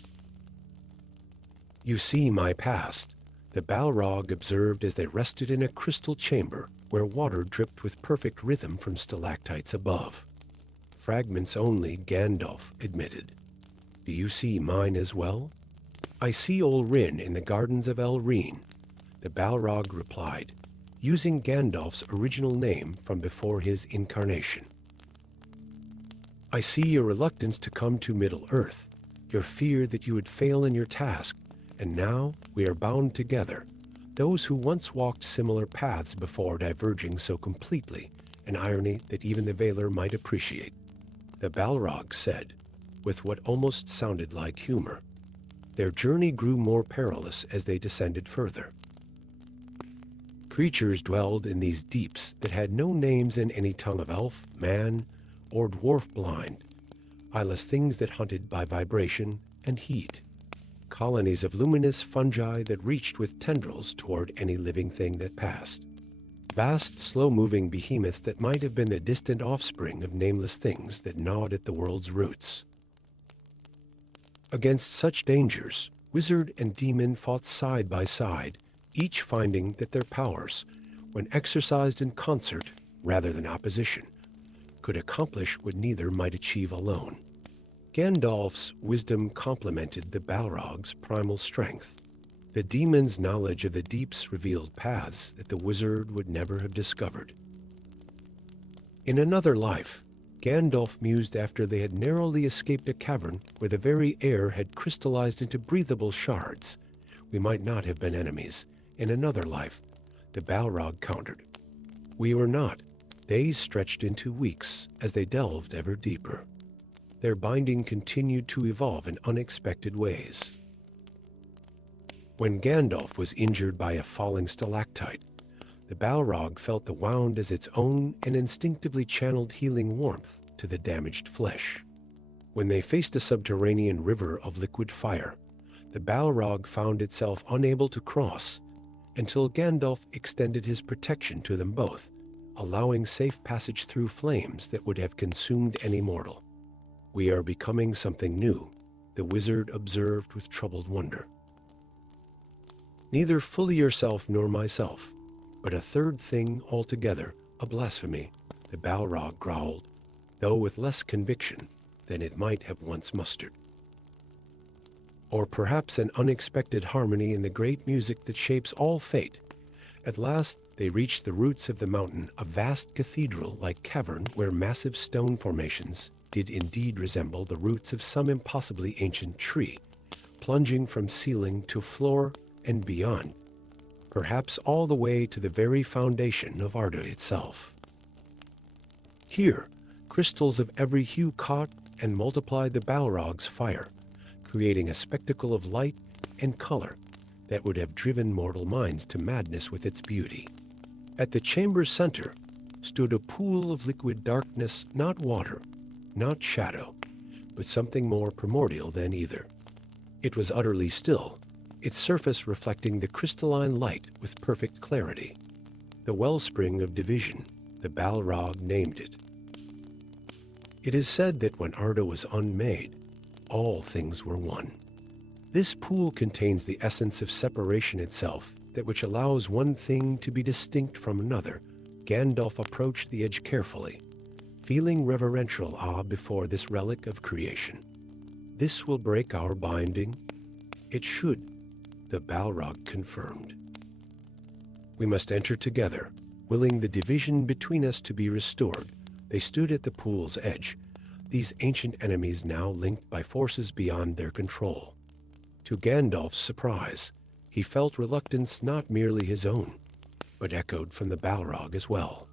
"You see my past," the Balrog observed as they rested in a crystal chamber where water dripped with perfect rhythm from stalactites above. "Fragments only," Gandalf admitted. "Do you see mine as well?" "I see Olrin in the gardens of Elrine," the Balrog replied, using Gandalf's original name from before his incarnation. "I see your reluctance to come to Middle-earth, your fear that you would fail in your task, and now we are bound together, those who once walked similar paths before diverging so completely, an irony that even the Valar might appreciate," the Balrog said, with what almost sounded like humor. Their journey grew more perilous as they descended further. Creatures dwelled in these deeps that had no names in any tongue of elf, man, or dwarf blind, eyeless things that hunted by vibration and heat. Colonies of luminous fungi that reached with tendrils toward any living thing that passed. Vast, slow-moving behemoths that might have been the distant offspring of nameless things that gnawed at the world's roots. Against such dangers, wizard and demon fought side by side, each finding that their powers, when exercised in concert rather than opposition, could accomplish what neither might achieve alone. Gandalf's wisdom complemented the Balrog's primal strength. The demon's knowledge of the deeps revealed paths that the wizard would never have discovered. In another life, Gandalf mused after they had narrowly escaped a cavern where the very air had crystallized into breathable shards. "We might not have been enemies. In another life," the Balrog countered. "We were not." Days stretched into weeks as they delved ever deeper. Their binding continued to evolve in unexpected ways. When Gandalf was injured by a falling stalactite, the Balrog felt the wound as its own and instinctively channeled healing warmth to the damaged flesh. When they faced a subterranean river of liquid fire, the Balrog found itself unable to cross until Gandalf extended his protection to them both, allowing safe passage through flames that would have consumed any mortal. "We are becoming something new," the wizard observed with troubled wonder. "Neither fully yourself nor myself, but a third thing altogether, a blasphemy," the Balrog growled, though with less conviction than it might have once mustered. "Or perhaps an unexpected harmony in the great music that shapes all fate." At last they reached the roots of the mountain, a vast cathedral-like cavern where massive stone formations did indeed resemble the roots of some impossibly ancient tree, plunging from ceiling to floor and beyond, perhaps all the way to the very foundation of Arda itself. Here, crystals of every hue caught and multiplied the Balrog's fire, creating a spectacle of light and color that would have driven mortal minds to madness with its beauty. At the chamber's center stood a pool of liquid darkness, not water, not shadow, but something more primordial than either. It was utterly still, its surface reflecting the crystalline light with perfect clarity. The wellspring of division, the Balrog named it. It is said that when Arda was unmade, all things were one. This pool contains the essence of separation itself, that which allows one thing to be distinct from another. Gandalf approached the edge carefully, feeling reverential awe before this relic of creation. This will break our binding? It should, the Balrog confirmed. We must enter together, willing the division between us to be restored. They stood at the pool's edge, these ancient enemies now linked by forces beyond their control. To Gandalf's surprise, he felt reluctance not merely his own, but echoed from the Balrog as well.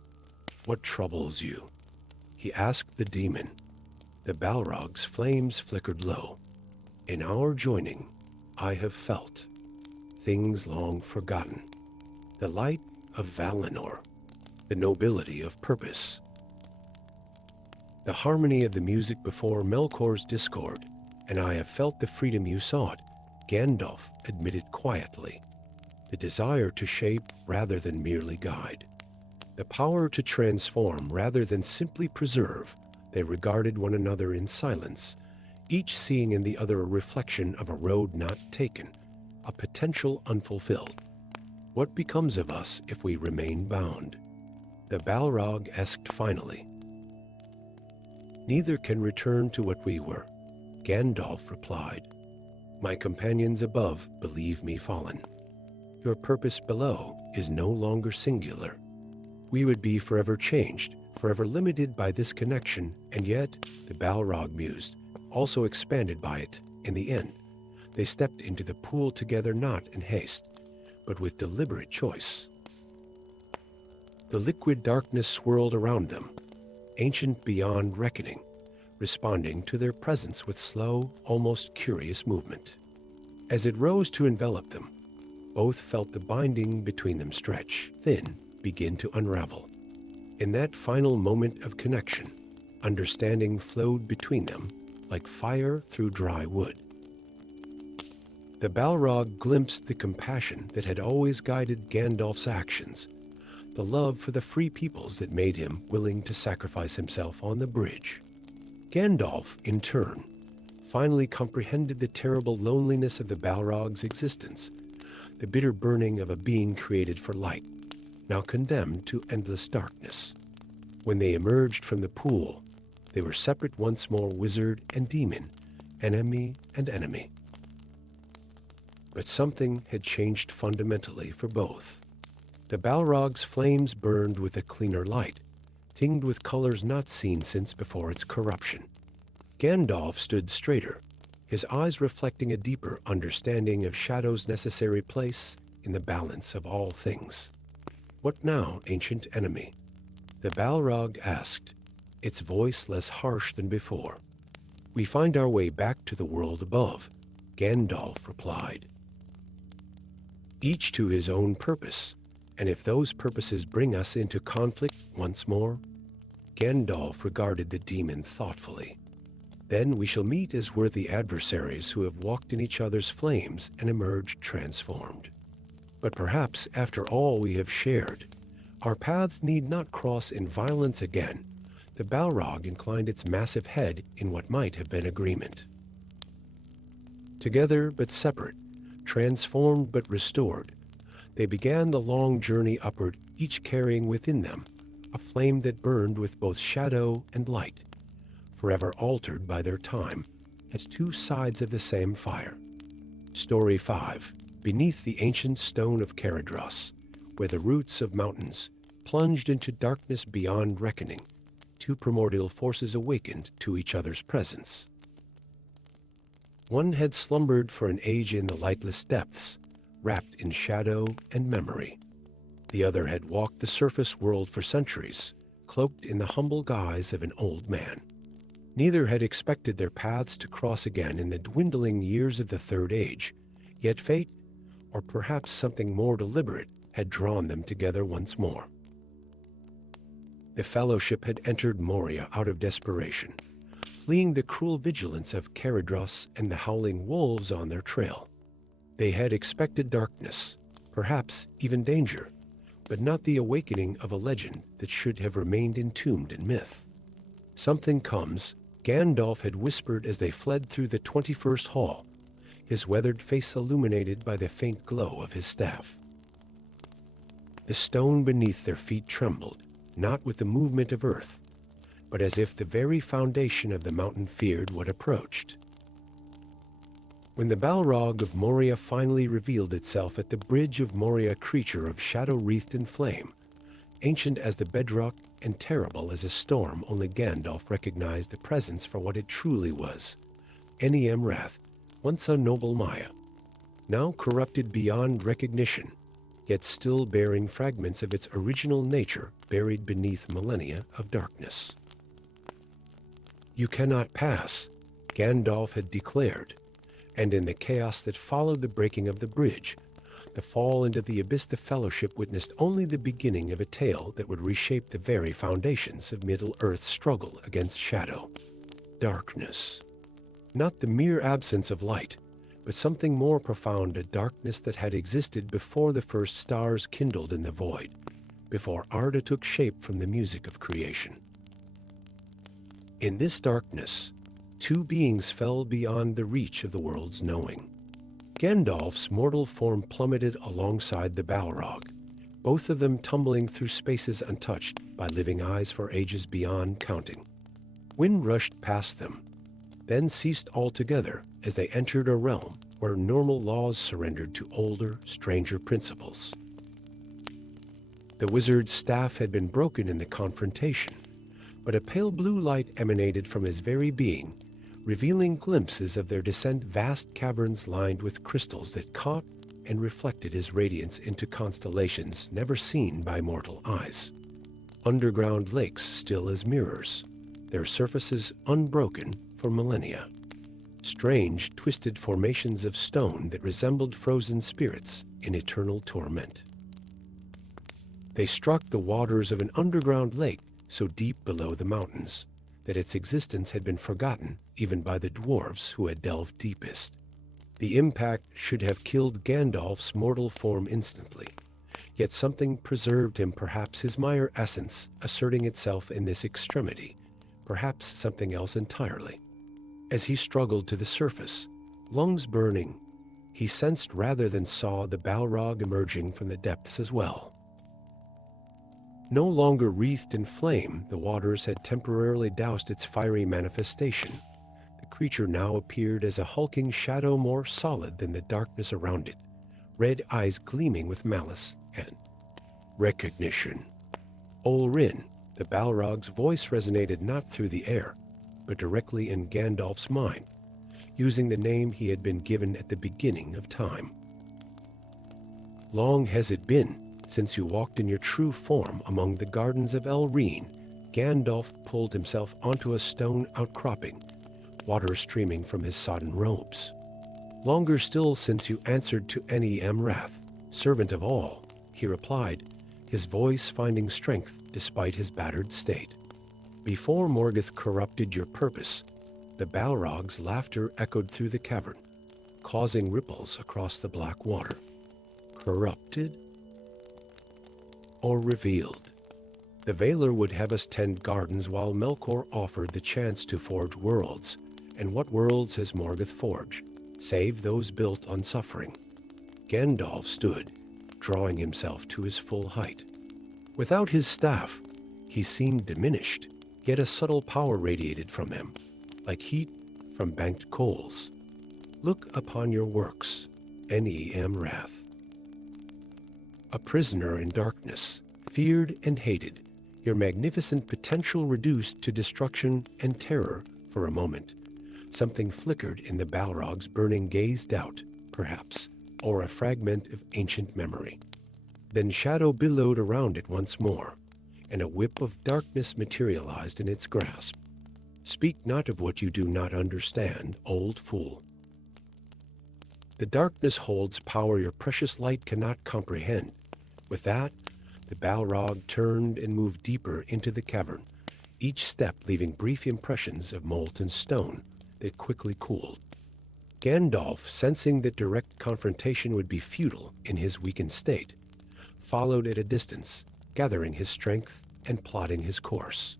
"What troubles you?" he asked the demon. The Balrog's flames flickered low. "In our joining, I have felt things long forgotten. The light of Valinor, the nobility of purpose, the harmony of the music before Melkor's discord, and I have felt the freedom you sought," Gandalf admitted quietly. The desire to shape rather than merely guide. The power to transform rather than simply preserve. They regarded one another in silence, each seeing in the other a reflection of a road not taken, a potential unfulfilled. "What becomes of us if we remain bound?" the Balrog asked finally. "Neither can return to what we were," Gandalf replied. "My companions above believe me fallen. Your purpose below is no longer singular. We would be forever changed, forever limited by this connection, and yet," the Balrog mused, also expanded by it. In the end, they stepped into the pool together, not in haste, but with deliberate choice. The liquid darkness swirled around them, ancient beyond reckoning, responding to their presence with slow, almost curious movement. As it rose to envelop them, both felt the binding between them stretch, thin, begin to unravel. In that final moment of connection, understanding flowed between them like fire through dry wood. The Balrog glimpsed the compassion that had always guided Gandalf's actions, the love for the free peoples that made him willing to sacrifice himself on the bridge. Gandalf, in turn, finally comprehended the terrible loneliness of the Balrog's existence, the bitter burning of a being created for light, now condemned to endless darkness. When they emerged from the pool, they were separate once more, wizard and demon, enemy and enemy. But something had changed fundamentally for both. The Balrog's flames burned with a cleaner light, tinged with colors not seen since before its corruption. Gandalf stood straighter, his eyes reflecting a deeper understanding of shadow's necessary place in the balance of all things. "What now, ancient enemy?" the Balrog asked, its voice less harsh than before. "We find our way back to the world above," Gandalf replied. "Each to his own purpose, and if those purposes bring us into conflict once more," Gandalf regarded the demon thoughtfully, "then we shall meet as worthy adversaries who have walked in each other's flames and emerged transformed. But perhaps after all we have shared, our paths need not cross in violence again." The Balrog inclined its massive head in what might have been agreement. Together but separate, transformed but restored, they began the long journey upward, each carrying within them a flame that burned with both shadow and light, forever altered by their time as two sides of the same fire. Story 5. Beneath the ancient stone of Caradhras, where the roots of mountains plunged into darkness beyond reckoning, two primordial forces awakened to each other's presence. One had slumbered for an age in the lightless depths, wrapped in shadow and memory. The other had walked the surface world for centuries, cloaked in the humble guise of an old man. Neither had expected their paths to cross again in the dwindling years of the Third Age, yet fate, or perhaps something more deliberate, had drawn them together once more. The Fellowship had entered Moria out of desperation, fleeing the cruel vigilance of Caradhras and the howling wolves on their trail. They had expected darkness, perhaps even danger, but not the awakening of a legend that should have remained entombed in myth. "Something comes," Gandalf had whispered as they fled through the 21st Hall, his weathered face illuminated by the faint glow of his staff. The stone beneath their feet trembled, not with the movement of earth, but as if the very foundation of the mountain feared what approached. When the Balrog of Moria finally revealed itself at the bridge of Moria, a creature of shadow wreathed in flame, ancient as the bedrock and terrible as a storm, only Gandalf recognized the presence for what it truly was. Wrath, once a noble Maya, now corrupted beyond recognition, yet still bearing fragments of its original nature buried beneath millennia of darkness. "You cannot pass," Gandalf had declared, and in the chaos that followed the breaking of the bridge, the fall into the abyss, the Fellowship witnessed only the beginning of a tale that would reshape the very foundations of Middle-earth's struggle against shadow. Darkness. Not the mere absence of light, but something more profound, a darkness that had existed before the first stars kindled in the void, before Arda took shape from the music of creation. In this darkness, two beings fell beyond the reach of the world's knowing. Gandalf's mortal form plummeted alongside the Balrog, both of them tumbling through spaces untouched by living eyes for ages beyond counting. Wind rushed past them, then ceased altogether as they entered a realm where normal laws surrendered to older, stranger principles. The wizard's staff had been broken in the confrontation, but a pale blue light emanated from his very being, revealing glimpses of their descent, vast caverns lined with crystals that caught and reflected his radiance into constellations never seen by mortal eyes. Underground lakes still as mirrors, their surfaces unbroken for millennia. Strange, twisted formations of stone that resembled frozen spirits in eternal torment. They struck the waters of an underground lake so deep below the mountains that its existence had been forgotten even by the dwarves who had delved deepest. The impact should have killed Gandalf's mortal form instantly, yet something preserved him, perhaps his Mire essence asserting itself in this extremity, perhaps something else entirely. As he struggled to the surface, lungs burning, he sensed rather than saw the Balrog emerging from the depths as well. No longer wreathed in flame, the waters had temporarily doused its fiery manifestation. The creature now appeared as a hulking shadow more solid than the darkness around it, red eyes gleaming with malice and recognition. Olrin, the Balrog's voice resonated not through the air, but directly in Gandalf's mind, using the name he had been given at the beginning of time. "Long has it been since you walked in your true form among the gardens of Elrine." Gandalf pulled himself onto a stone outcropping, water streaming from his sodden robes. "Longer still since you answered to Wrath, servant of all," he replied, his voice finding strength despite his battered state. "Before Morgoth corrupted your purpose," the Balrog's laughter echoed through the cavern, causing ripples across the black water. "Corrupted? Or revealed? The Valar would have us tend gardens while Melkor offered the chance to forge worlds. And what worlds has Morgoth forged, save those built on suffering?" Gandalf stood, drawing himself to his full height. Without his staff, he seemed diminished, yet a subtle power radiated from him, like heat from banked coals. "Look upon your works, Wrath. A prisoner in darkness, feared and hated, your magnificent potential reduced to destruction and terror for a moment. Something flickered in the Balrog's burning gaze, doubt, perhaps, or a fragment of ancient memory. Then shadow billowed around it once more, and a whip of darkness materialized in its grasp. "Speak not of what you do not understand, old fool. The darkness holds power your precious light cannot comprehend." With that, the Balrog turned and moved deeper into the cavern, each step leaving brief impressions of molten stone that quickly cooled. Gandalf, sensing that direct confrontation would be futile in his weakened state, followed at a distance, gathering his strength and plotting his course.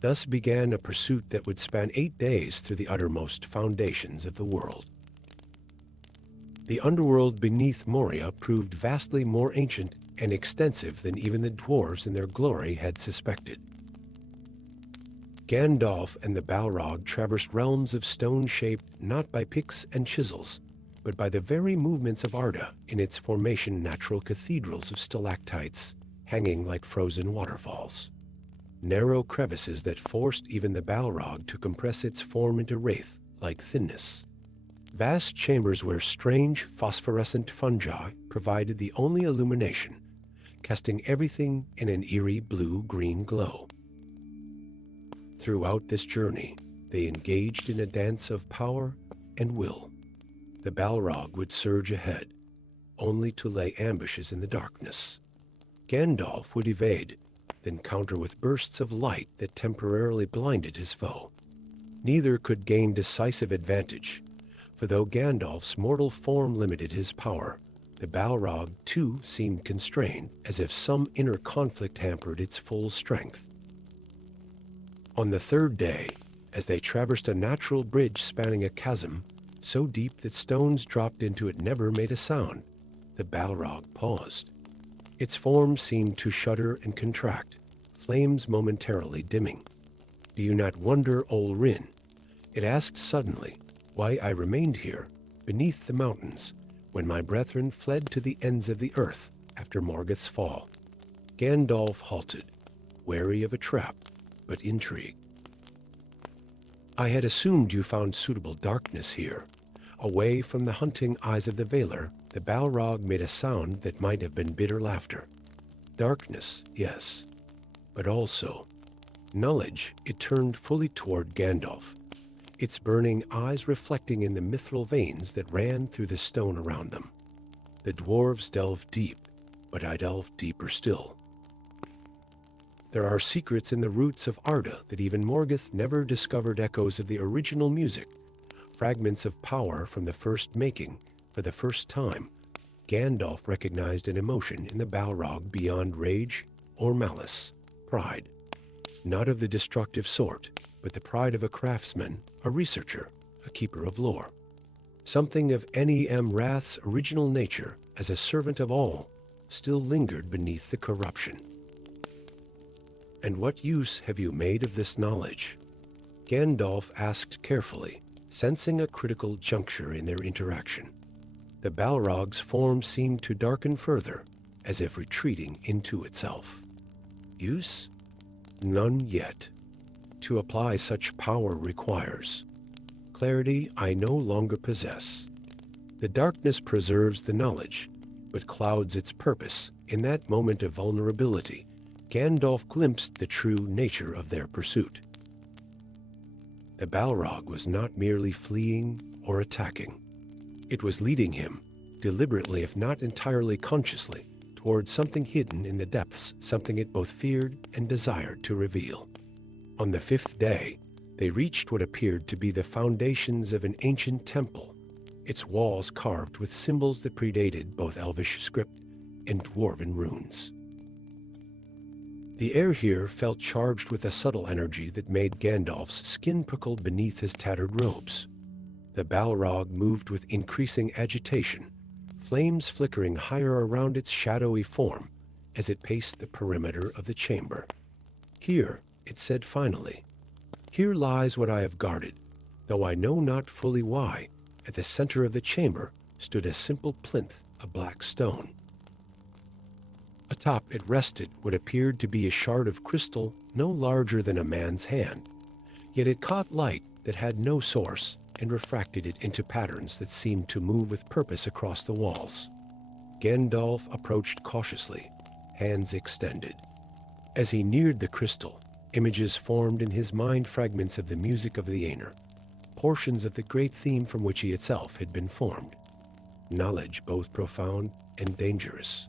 Thus began a pursuit that would span 8 days through the uttermost foundations of the world. The underworld beneath Moria proved vastly more ancient and extensive than even the dwarves in their glory had suspected. Gandalf and the Balrog traversed realms of stone shaped not by picks and chisels, but by the very movements of Arda in its formation natural cathedrals of stalactites hanging like frozen waterfalls. Narrow crevices that forced even the Balrog to compress its form into wraith like thinness. Vast chambers where strange phosphorescent fungi provided the only illumination, casting everything in an eerie blue-green glow. Throughout this journey, they engaged in a dance of power and will. The Balrog would surge ahead, only to lay ambushes in the darkness. Gandalf would evade, then counter with bursts of light that temporarily blinded his foe. Neither could gain decisive advantage, for though Gandalf's mortal form limited his power, the Balrog too seemed constrained, as if some inner conflict hampered its full strength. On the third day, as they traversed a natural bridge spanning a chasm so deep that stones dropped into it never made a sound, the Balrog paused. Its form seemed to shudder and contract, flames momentarily dimming. "Do you not wonder, Olrin?" it asked suddenly, "why I remained here, beneath the mountains, when my brethren fled to the ends of the earth after Morgoth's fall?" Gandalf halted, wary of a trap, but intrigued. "I had assumed you found suitable darkness here." Away from the hunting eyes of the Valar, the Balrog made a sound that might have been bitter laughter. "Darkness, yes, but also knowledge." It turned fully toward Gandalf, its burning eyes reflecting in the mithril veins that ran through the stone around them. "The dwarves delve deep, but I delve deeper still. There are secrets in the roots of Arda that even Morgoth never discovered, echoes of the original music, fragments of power from the first making." For the first time, Gandalf recognized an emotion in the Balrog beyond rage or malice, pride. Not of the destructive sort, but the pride of a craftsman, a researcher, a keeper of lore. Something of Nem Rath's original nature as a servant of all still lingered beneath the corruption. "And what use have you made of this knowledge?" Gandalf asked carefully, sensing a critical juncture in their interaction. The Balrog's form seemed to darken further, as if retreating into itself. "Use? None yet. To apply such power requires clarity I no longer possess. The darkness preserves the knowledge, but clouds its purpose. In that moment of vulnerability, Gandalf glimpsed the true nature of their pursuit. The Balrog was not merely fleeing or attacking. It was leading him, deliberately if not entirely consciously, towards something hidden in the depths, something it both feared and desired to reveal. On the fifth day, they reached what appeared to be the foundations of an ancient temple, its walls carved with symbols that predated both Elvish script and Dwarven runes. The air here felt charged with a subtle energy that made Gandalf's skin prickle beneath his tattered robes. The Balrog moved with increasing agitation, flames flickering higher around its shadowy form as it paced the perimeter of the chamber. "Here," it said finally, "here lies what I have guarded, though I know not fully why." At the center of the chamber stood a simple plinth of black stone. Atop it rested what appeared to be a shard of crystal no larger than a man's hand, yet it caught light that had no source and refracted it into patterns that seemed to move with purpose across the walls. Gandalf approached cautiously, hands extended. As he neared the crystal, images formed in his mind, fragments of the music of the Aenir, portions of the great theme from which he itself had been formed. Knowledge both profound and dangerous.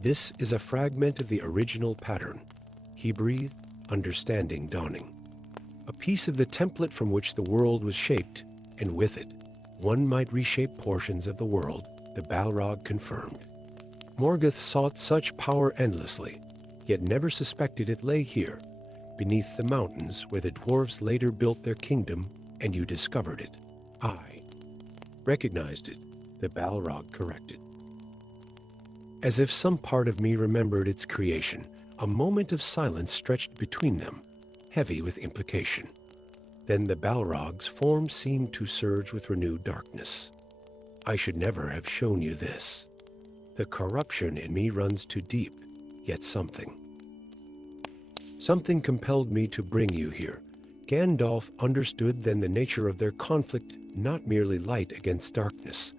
"This is a fragment of the original pattern," he breathed, understanding dawning. "A piece of the template from which the world was shaped, and with it, one might reshape portions of the world," the Balrog confirmed. "Morgoth sought such power endlessly, yet never suspected it lay here, beneath the mountains where the dwarves later built their kingdom, and you discovered it. I." Recognized it, the Balrog corrected. As if some part of me remembered its creation, a moment of silence stretched between them, heavy with implication. Then the Balrog's form seemed to surge with renewed darkness. I should never have shown you this. The corruption in me runs too deep, yet something compelled me to bring you here. Gandalf understood then the nature of their conflict, not merely light against darkness,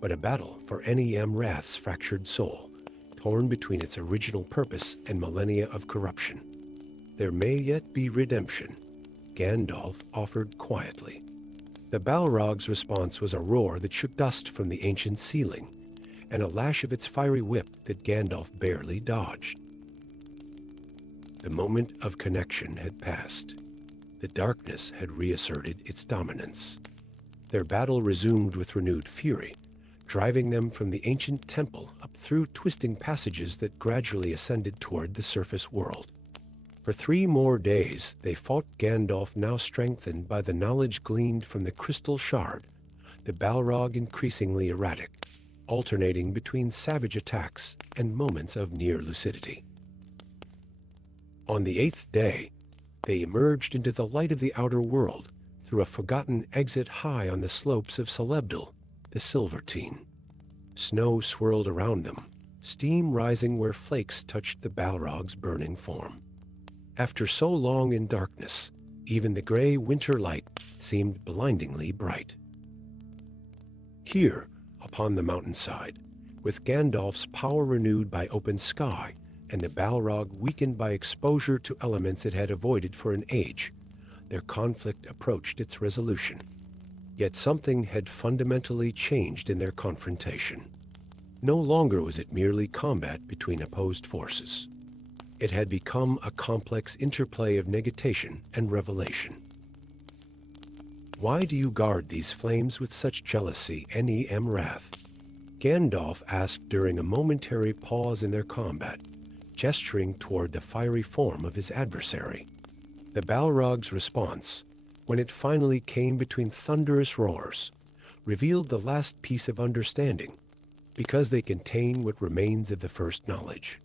but a battle for Nem-Rath's fractured soul, torn between its original purpose and millennia of corruption. There may yet be redemption, Gandalf offered quietly. The Balrog's response was a roar that shook dust from the ancient ceiling, and a lash of its fiery whip that Gandalf barely dodged. The moment of connection had passed. The darkness had reasserted its dominance. Their battle resumed with renewed fury, driving them from the ancient temple up through twisting passages that gradually ascended toward the surface world. For 3 more days they fought, Gandalf now strengthened by the knowledge gleaned from the crystal shard, the Balrog increasingly erratic, alternating between savage attacks and moments of near lucidity. On the 8th day, they emerged into the light of the outer world through a forgotten exit high on the slopes of Celebdal, the Silvertine. Snow swirled around them, steam rising where flakes touched the Balrog's burning form. After so long in darkness, even the gray winter light seemed blindingly bright. Here, upon the mountainside, with Gandalf's power renewed by open sky and the Balrog weakened by exposure to elements it had avoided for an age, their conflict approached its resolution. Yet something had fundamentally changed in their confrontation. No longer was it merely combat between opposed forces. It had become a complex interplay of negation and revelation. "Why do you guard these flames with such jealousy, Nem-Rath?" Gandalf asked during a momentary pause in their combat, gesturing toward the fiery form of his adversary. The Balrog's response, when it finally came between thunderous roars, revealed the last piece of understanding, because they contain what remains of the first knowledge,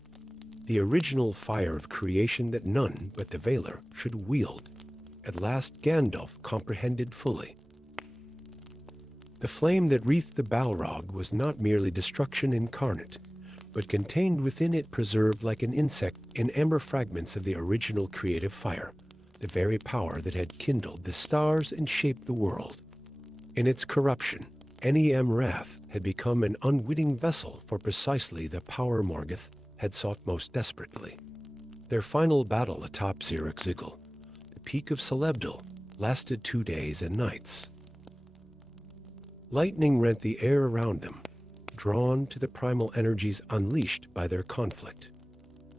the original fire of creation that none but the Valar should wield. At last Gandalf comprehended fully. The flame that wreathed the Balrog was not merely destruction incarnate, but contained within it, preserved like an insect in amber fragments of the original creative fire, the very power that had kindled the stars and shaped the world. In its corruption, Nem-Rath had become an unwitting vessel for precisely the power Morgoth had sought most desperately. Their final battle atop Irreconcilable, the peak of Celebdal, lasted 2 days and nights. Lightning rent the air around them, drawn to the primal energies unleashed by their conflict.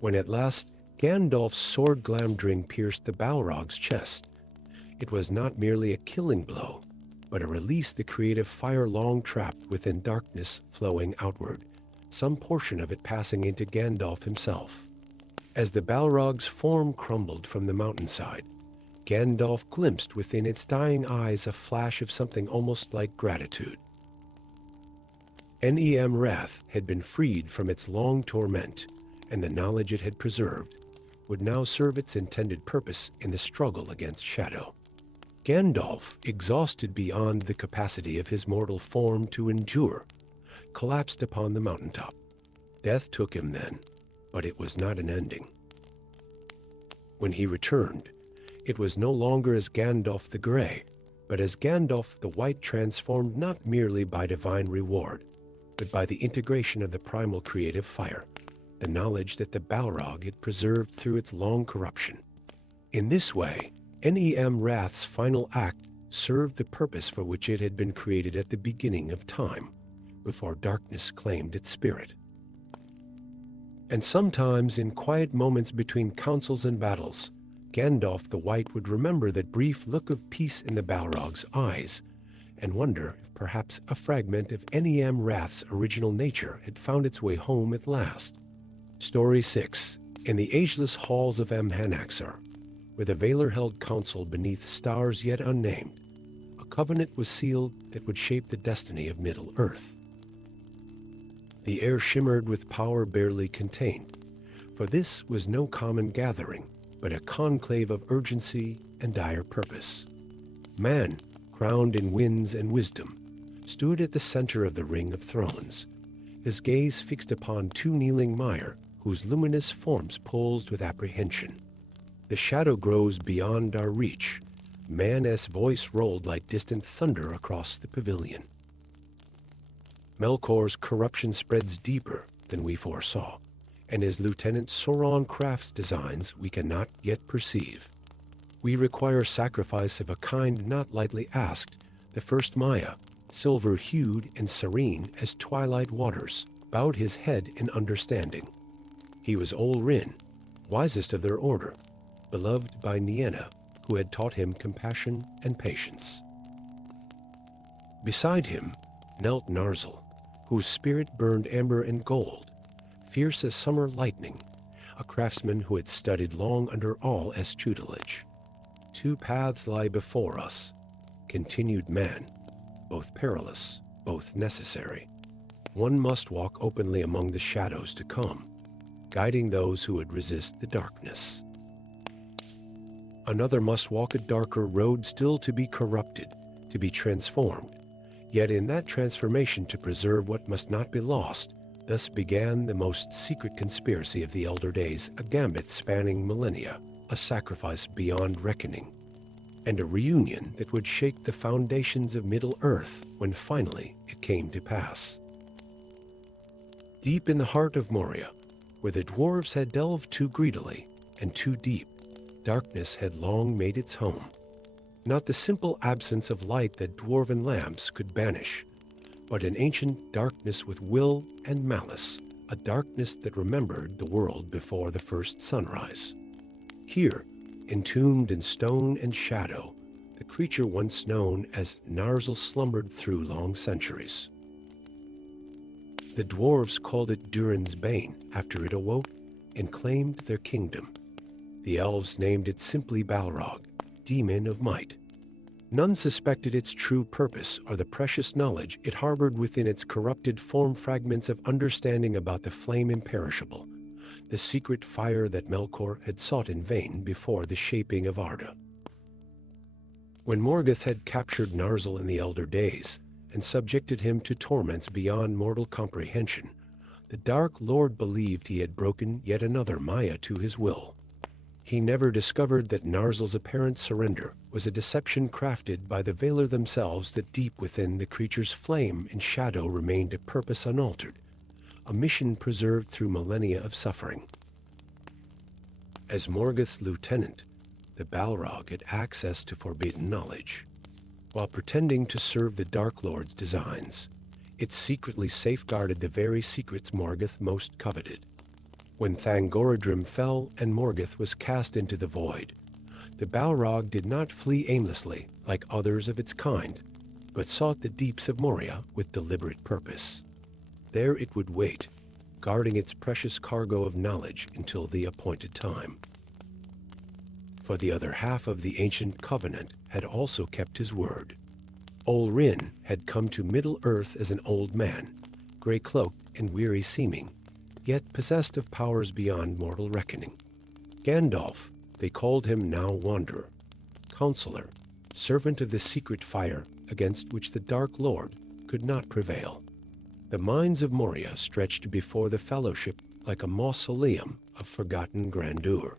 When at last Gandalf's sword Glamdring pierced the Balrog's chest, it was not merely a killing blow, but a release the creative fire long trapped within darkness flowing outward, some portion of it passing into Gandalf himself. As the Balrog's form crumbled from the mountainside, Gandalf glimpsed within its dying eyes a flash of something almost like gratitude. Nem-Rath had been freed from its long torment, and the knowledge it had preserved would now serve its intended purpose in the struggle against shadow. Gandalf, exhausted beyond the capacity of his mortal form to endure, collapsed upon the mountaintop. Death took him then, but it was not an ending. When he returned, it was no longer as Gandalf the Grey, but as Gandalf the White, transformed not merely by divine reward, but by the integration of the primal creative fire, the knowledge that the Balrog had preserved through its long corruption. In this way, Nem-Rath's final act served the purpose for which it had been created at the beginning of time, before darkness claimed its spirit. And sometimes, in quiet moments between councils and battles, Gandalf the White would remember that brief look of peace in the Balrog's eyes, and wonder if perhaps a fragment of Nem-Rath's original nature had found its way home at last. Story 6. In the ageless halls of Amhanaxar, where the Valar held council beneath stars yet unnamed, a covenant was sealed that would shape the destiny of Middle-earth. The air shimmered with power barely contained, for this was no common gathering, but a conclave of urgency and dire purpose. Man, crowned in winds and wisdom, stood at the center of the Ring of Thrones, his gaze fixed upon two kneeling Maiar, whose luminous forms pulsed with apprehension. The shadow grows beyond our reach. Man's voice rolled like distant thunder across the pavilion. Melkor's corruption spreads deeper than we foresaw, and his Lieutenant Sauron crafts designs we cannot yet perceive. We require sacrifice of a kind not lightly asked. The first Maiar, silver-hued and serene as twilight waters, bowed his head in understanding. He was Olrin, wisest of their order, beloved by Nienna, who had taught him compassion and patience. Beside him knelt Narsil, whose spirit burned amber and gold, fierce as summer lightning, a craftsman who had studied long under All-'s tutelage. Two paths lie before us, continued man, both perilous, both necessary. One must walk openly among the shadows to come, guiding those who would resist the darkness. Another must walk a darker road still to be corrupted, to be transformed, yet in that transformation to preserve what must not be lost. Thus began the most secret conspiracy of the Elder Days, a gambit spanning millennia, a sacrifice beyond reckoning, and a reunion that would shake the foundations of Middle-earth when finally it came to pass. Deep in the heart of Moria, where the dwarves had delved too greedily and too deep, darkness had long made its home. Not the simple absence of light that dwarven lamps could banish, but an ancient darkness with will and malice, a darkness that remembered the world before the first sunrise. Here, entombed in stone and shadow, the creature once known as Narsil slumbered through long centuries. The dwarves called it Durin's Bane after it awoke and claimed their kingdom. The elves named it simply Balrog, demon of might. None suspected its true purpose or the precious knowledge it harbored within its corrupted form, fragments of understanding about the flame imperishable, the secret fire that Melkor had sought in vain before the shaping of Arda. When Morgoth had captured Narsil in the Elder Days and subjected him to torments beyond mortal comprehension, the Dark Lord believed he had broken yet another Maiar to his will. He never discovered that Narsil's apparent surrender was a deception crafted by the Valar themselves, that deep within the creature's flame and shadow remained a purpose unaltered, a mission preserved through millennia of suffering. As Morgoth's lieutenant, the Balrog had access to forbidden knowledge. While pretending to serve the Dark Lord's designs, it secretly safeguarded the very secrets Morgoth most coveted. When Thangorodrim fell and Morgoth was cast into the void, the Balrog did not flee aimlessly like others of its kind, but sought the deeps of Moria with deliberate purpose. There it would wait, guarding its precious cargo of knowledge until the appointed time. For the other half of the ancient covenant had also kept his word. Olrin had come to Middle-earth as an old man, gray-cloaked and weary-seeming, yet possessed of powers beyond mortal reckoning. Gandalf, they called him now Wanderer, counselor, servant of the secret fire against which the Dark Lord could not prevail. The mines of Moria stretched before the Fellowship like a mausoleum of forgotten grandeur.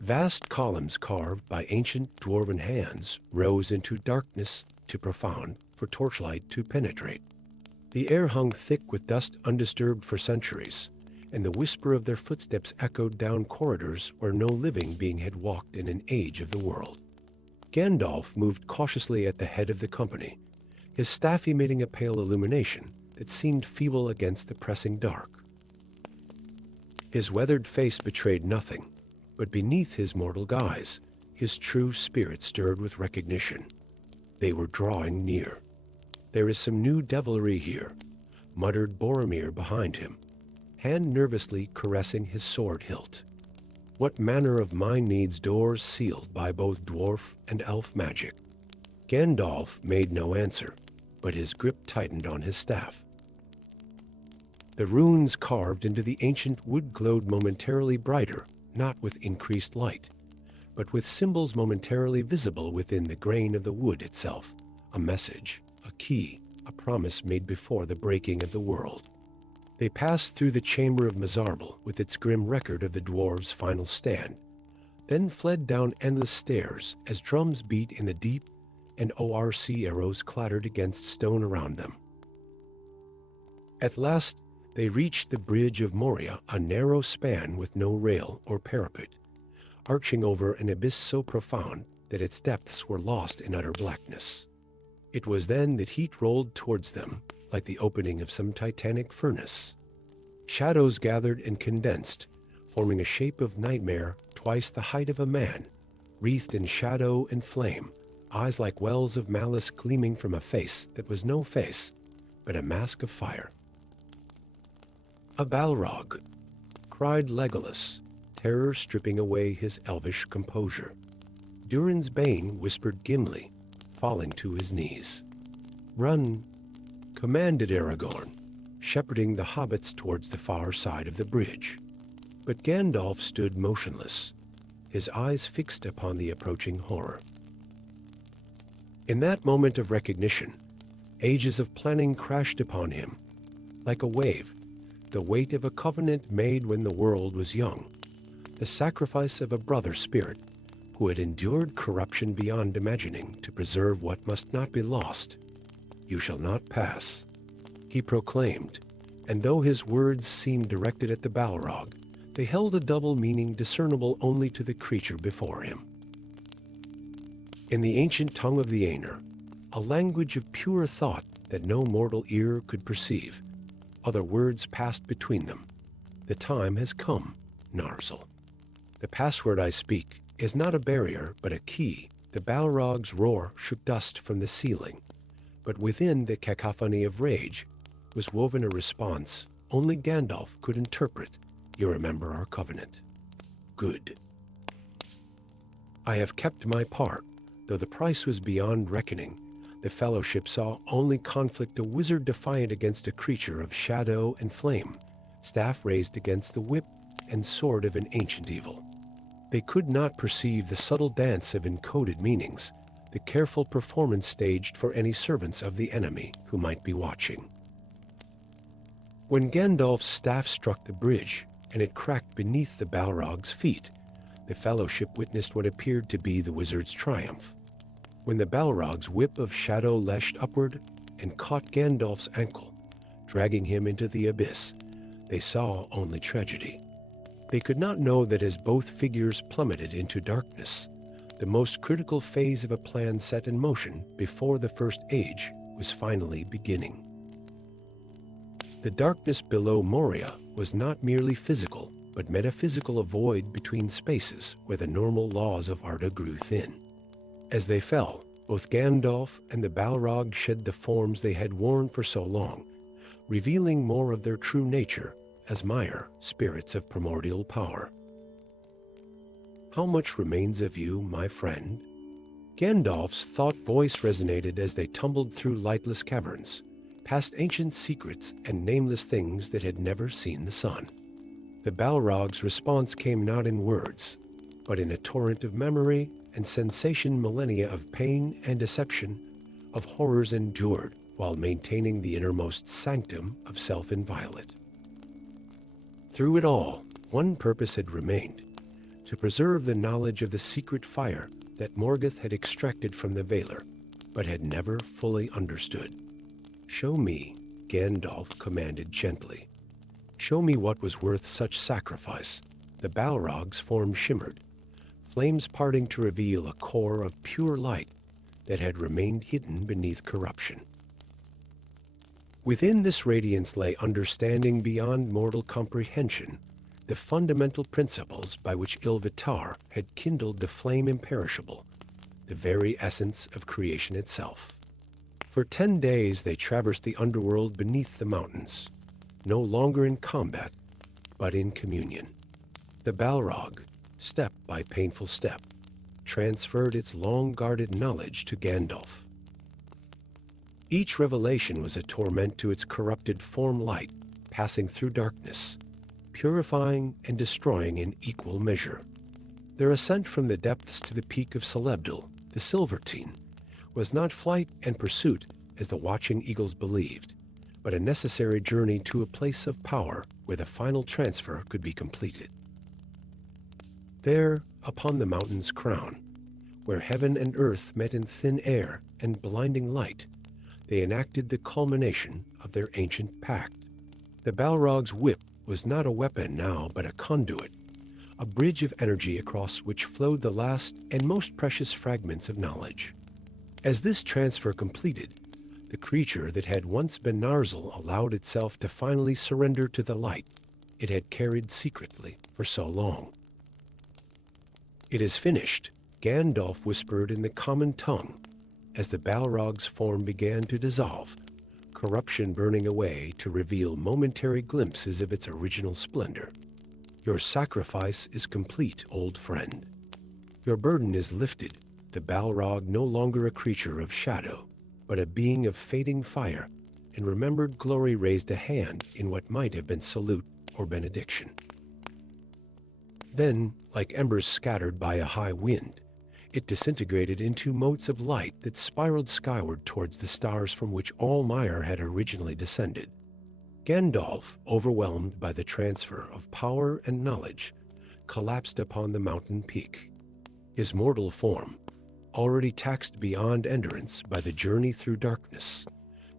Vast columns carved by ancient dwarven hands rose into darkness too profound for torchlight to penetrate. The air hung thick with dust undisturbed for centuries, and the whisper of their footsteps echoed down corridors where no living being had walked in an age of the world. Gandalf moved cautiously at the head of the company, his staff emitting a pale illumination that seemed feeble against the pressing dark. His weathered face betrayed nothing, but beneath his mortal guise, his true spirit stirred with recognition. They were drawing near. "There is some new devilry here," muttered Boromir behind him, hand nervously caressing his sword hilt. "What manner of mind needs doors sealed by both dwarf and elf magic?" Gandalf made no answer, but his grip tightened on his staff. The runes carved into the ancient wood glowed momentarily brighter, not with increased light, but with symbols momentarily visible within the grain of the wood itself, a message, a key, a promise made before the breaking of the world. They passed through the chamber of Mizarble with its grim record of the dwarves' final stand, then fled down endless stairs as drums beat in the deep and ORC arrows clattered against stone around them. At last, they reached the bridge of Moria, a narrow span with no rail or parapet, arching over an abyss so profound that its depths were lost in utter blackness. It was then that heat rolled towards them, like the opening of some titanic furnace. Shadows gathered and condensed, forming a shape of nightmare twice the height of a man, wreathed in shadow and flame, eyes like wells of malice gleaming from a face that was no face, but a mask of fire. "A Balrog!" cried Legolas, terror stripping away his elvish composure. Durin's Bane whispered Gimli, falling to his knees. "Run!" commanded Aragorn, shepherding the hobbits towards the far side of the bridge. But Gandalf stood motionless, his eyes fixed upon the approaching horror. In that moment of recognition, ages of planning crashed upon him. Like a wave, the weight of a covenant made when the world was young, the sacrifice of a brother spirit who had endured corruption beyond imagining to preserve what must not be lost. "You shall not pass," he proclaimed, and though his words seemed directed at the Balrog, they held a double meaning discernible only to the creature before him. In the ancient tongue of the Aenir, a language of pure thought that no mortal ear could perceive, other words passed between them. "The time has come, Narsil. The password I speak is not a barrier, but a key." The Balrog's roar shook dust from the ceiling, but within the cacophony of rage was woven a response only Gandalf could interpret. "You remember our covenant. Good. I have kept my part, though the price was beyond reckoning. The Fellowship saw only conflict, a wizard defiant against a creature of shadow and flame, staff raised against the whip and sword of an ancient evil. They could not perceive the subtle dance of encoded meanings, the careful performance staged for any servants of the enemy who might be watching. When Gandalf's staff struck the bridge, and it cracked beneath the Balrog's feet, the Fellowship witnessed what appeared to be the wizard's triumph. When the Balrog's whip of shadow lashed upward and caught Gandalf's ankle, dragging him into the abyss, they saw only tragedy. They could not know that as both figures plummeted into darkness, the most critical phase of a plan set in motion before the First Age was finally beginning. The darkness below Moria was not merely physical, but metaphysical, a void between spaces where the normal laws of Arda grew thin. As they fell, both Gandalf and the Balrog shed the forms they had worn for so long, revealing more of their true nature as Mire, spirits of primordial power. "How much remains of you, my friend?" Gandalf's thought voice resonated as they tumbled through lightless caverns, past ancient secrets and nameless things that had never seen the sun. The Balrog's response came not in words, but in a torrent of memory and sensation, millennia of pain and deception, of horrors endured while maintaining the innermost sanctum of self-inviolate. Through it all, one purpose had remained: to preserve the knowledge of the secret fire that Morgoth had extracted from the Valar, but had never fully understood. "Show me," Gandalf commanded gently. "Show me what was worth such sacrifice." The Balrog's form shimmered, flames parting to reveal a core of pure light that had remained hidden beneath corruption. Within this radiance lay understanding beyond mortal comprehension, the fundamental principles by which Ilúvatar had kindled the flame imperishable, the very essence of creation itself. For 10 days they traversed the underworld beneath the mountains, no longer in combat, but in communion. The Balrog, step by painful step, transferred its long-guarded knowledge to Gandalf. Each revelation was a torment to its corrupted form light, passing through darkness, purifying and destroying in equal measure. Their ascent from the depths to the peak of Celebdal, the Silvertine, was not flight and pursuit as the watching eagles believed, but a necessary journey to a place of power where the final transfer could be completed. There, upon the mountain's crown, where heaven and earth met in thin air and blinding light, they enacted the culmination of their ancient pact. The Balrog's whip was not a weapon now, but a conduit, a bridge of energy across which flowed the last and most precious fragments of knowledge. As this transfer completed, the creature that had once been Narsil allowed itself to finally surrender to the light it had carried secretly for so long. "It is finished," Gandalf whispered in the common tongue, as the Balrog's form began to dissolve, corruption burning away to reveal momentary glimpses of its original splendor. "Your sacrifice is complete, old friend. Your burden is lifted, the Balrog no longer a creature of shadow, but a being of fading fire, and remembered glory raised a hand in what might have been salute or benediction." Then, like embers scattered by a high wind, it disintegrated into motes of light that spiraled skyward towards the stars from which all Mire had originally descended. Gandalf, overwhelmed by the transfer of power and knowledge, collapsed upon the mountain peak. His mortal form, already taxed beyond endurance by the journey through darkness,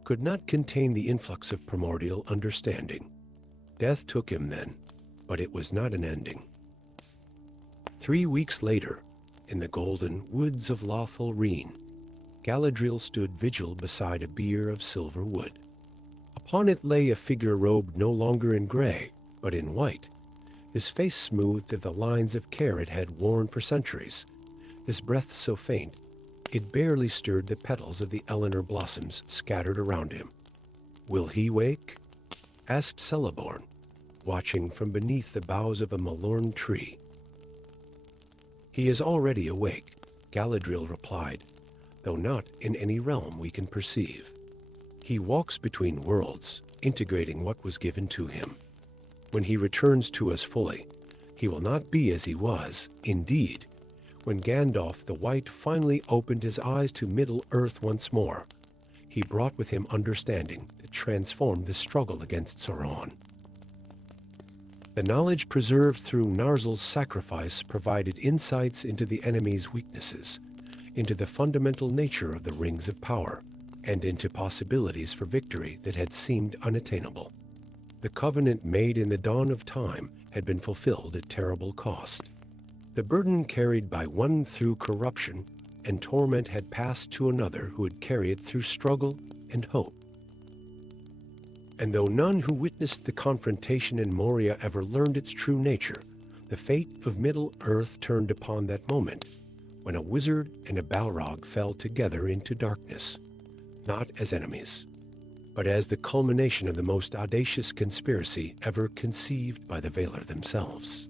could not contain the influx of primordial understanding. Death took him then, but it was not an ending. 3 weeks later, in the golden woods of Lothal Reen, Galadriel stood vigil beside a bier of silver wood. Upon it lay a figure robed no longer in gray, but in white, his face smoothed of the lines of care it had worn for centuries, his breath so faint it barely stirred the petals of the Eleanor blossoms scattered around him. "Will he wake?" asked Celeborn, watching from beneath the boughs of a Malorn tree. "He is already awake," Galadriel replied, "though not in any realm we can perceive. He walks between worlds, integrating what was given to him. When he returns to us fully, he will not be as he was. Indeed, when Gandalf the White finally opened his eyes to Middle-earth once more, he brought with him understanding that transformed the struggle against Sauron. The knowledge preserved through Narsil's sacrifice provided insights into the enemy's weaknesses, into the fundamental nature of the Rings of Power, and into possibilities for victory that had seemed unattainable. The covenant made in the dawn of time had been fulfilled at terrible cost. The burden carried by one through corruption and torment had passed to another who would carry it through struggle and hope. And though none who witnessed the confrontation in Moria ever learned its true nature, the fate of Middle-earth turned upon that moment, when a wizard and a Balrog fell together into darkness, not as enemies, but as the culmination of the most audacious conspiracy ever conceived by the Valar themselves.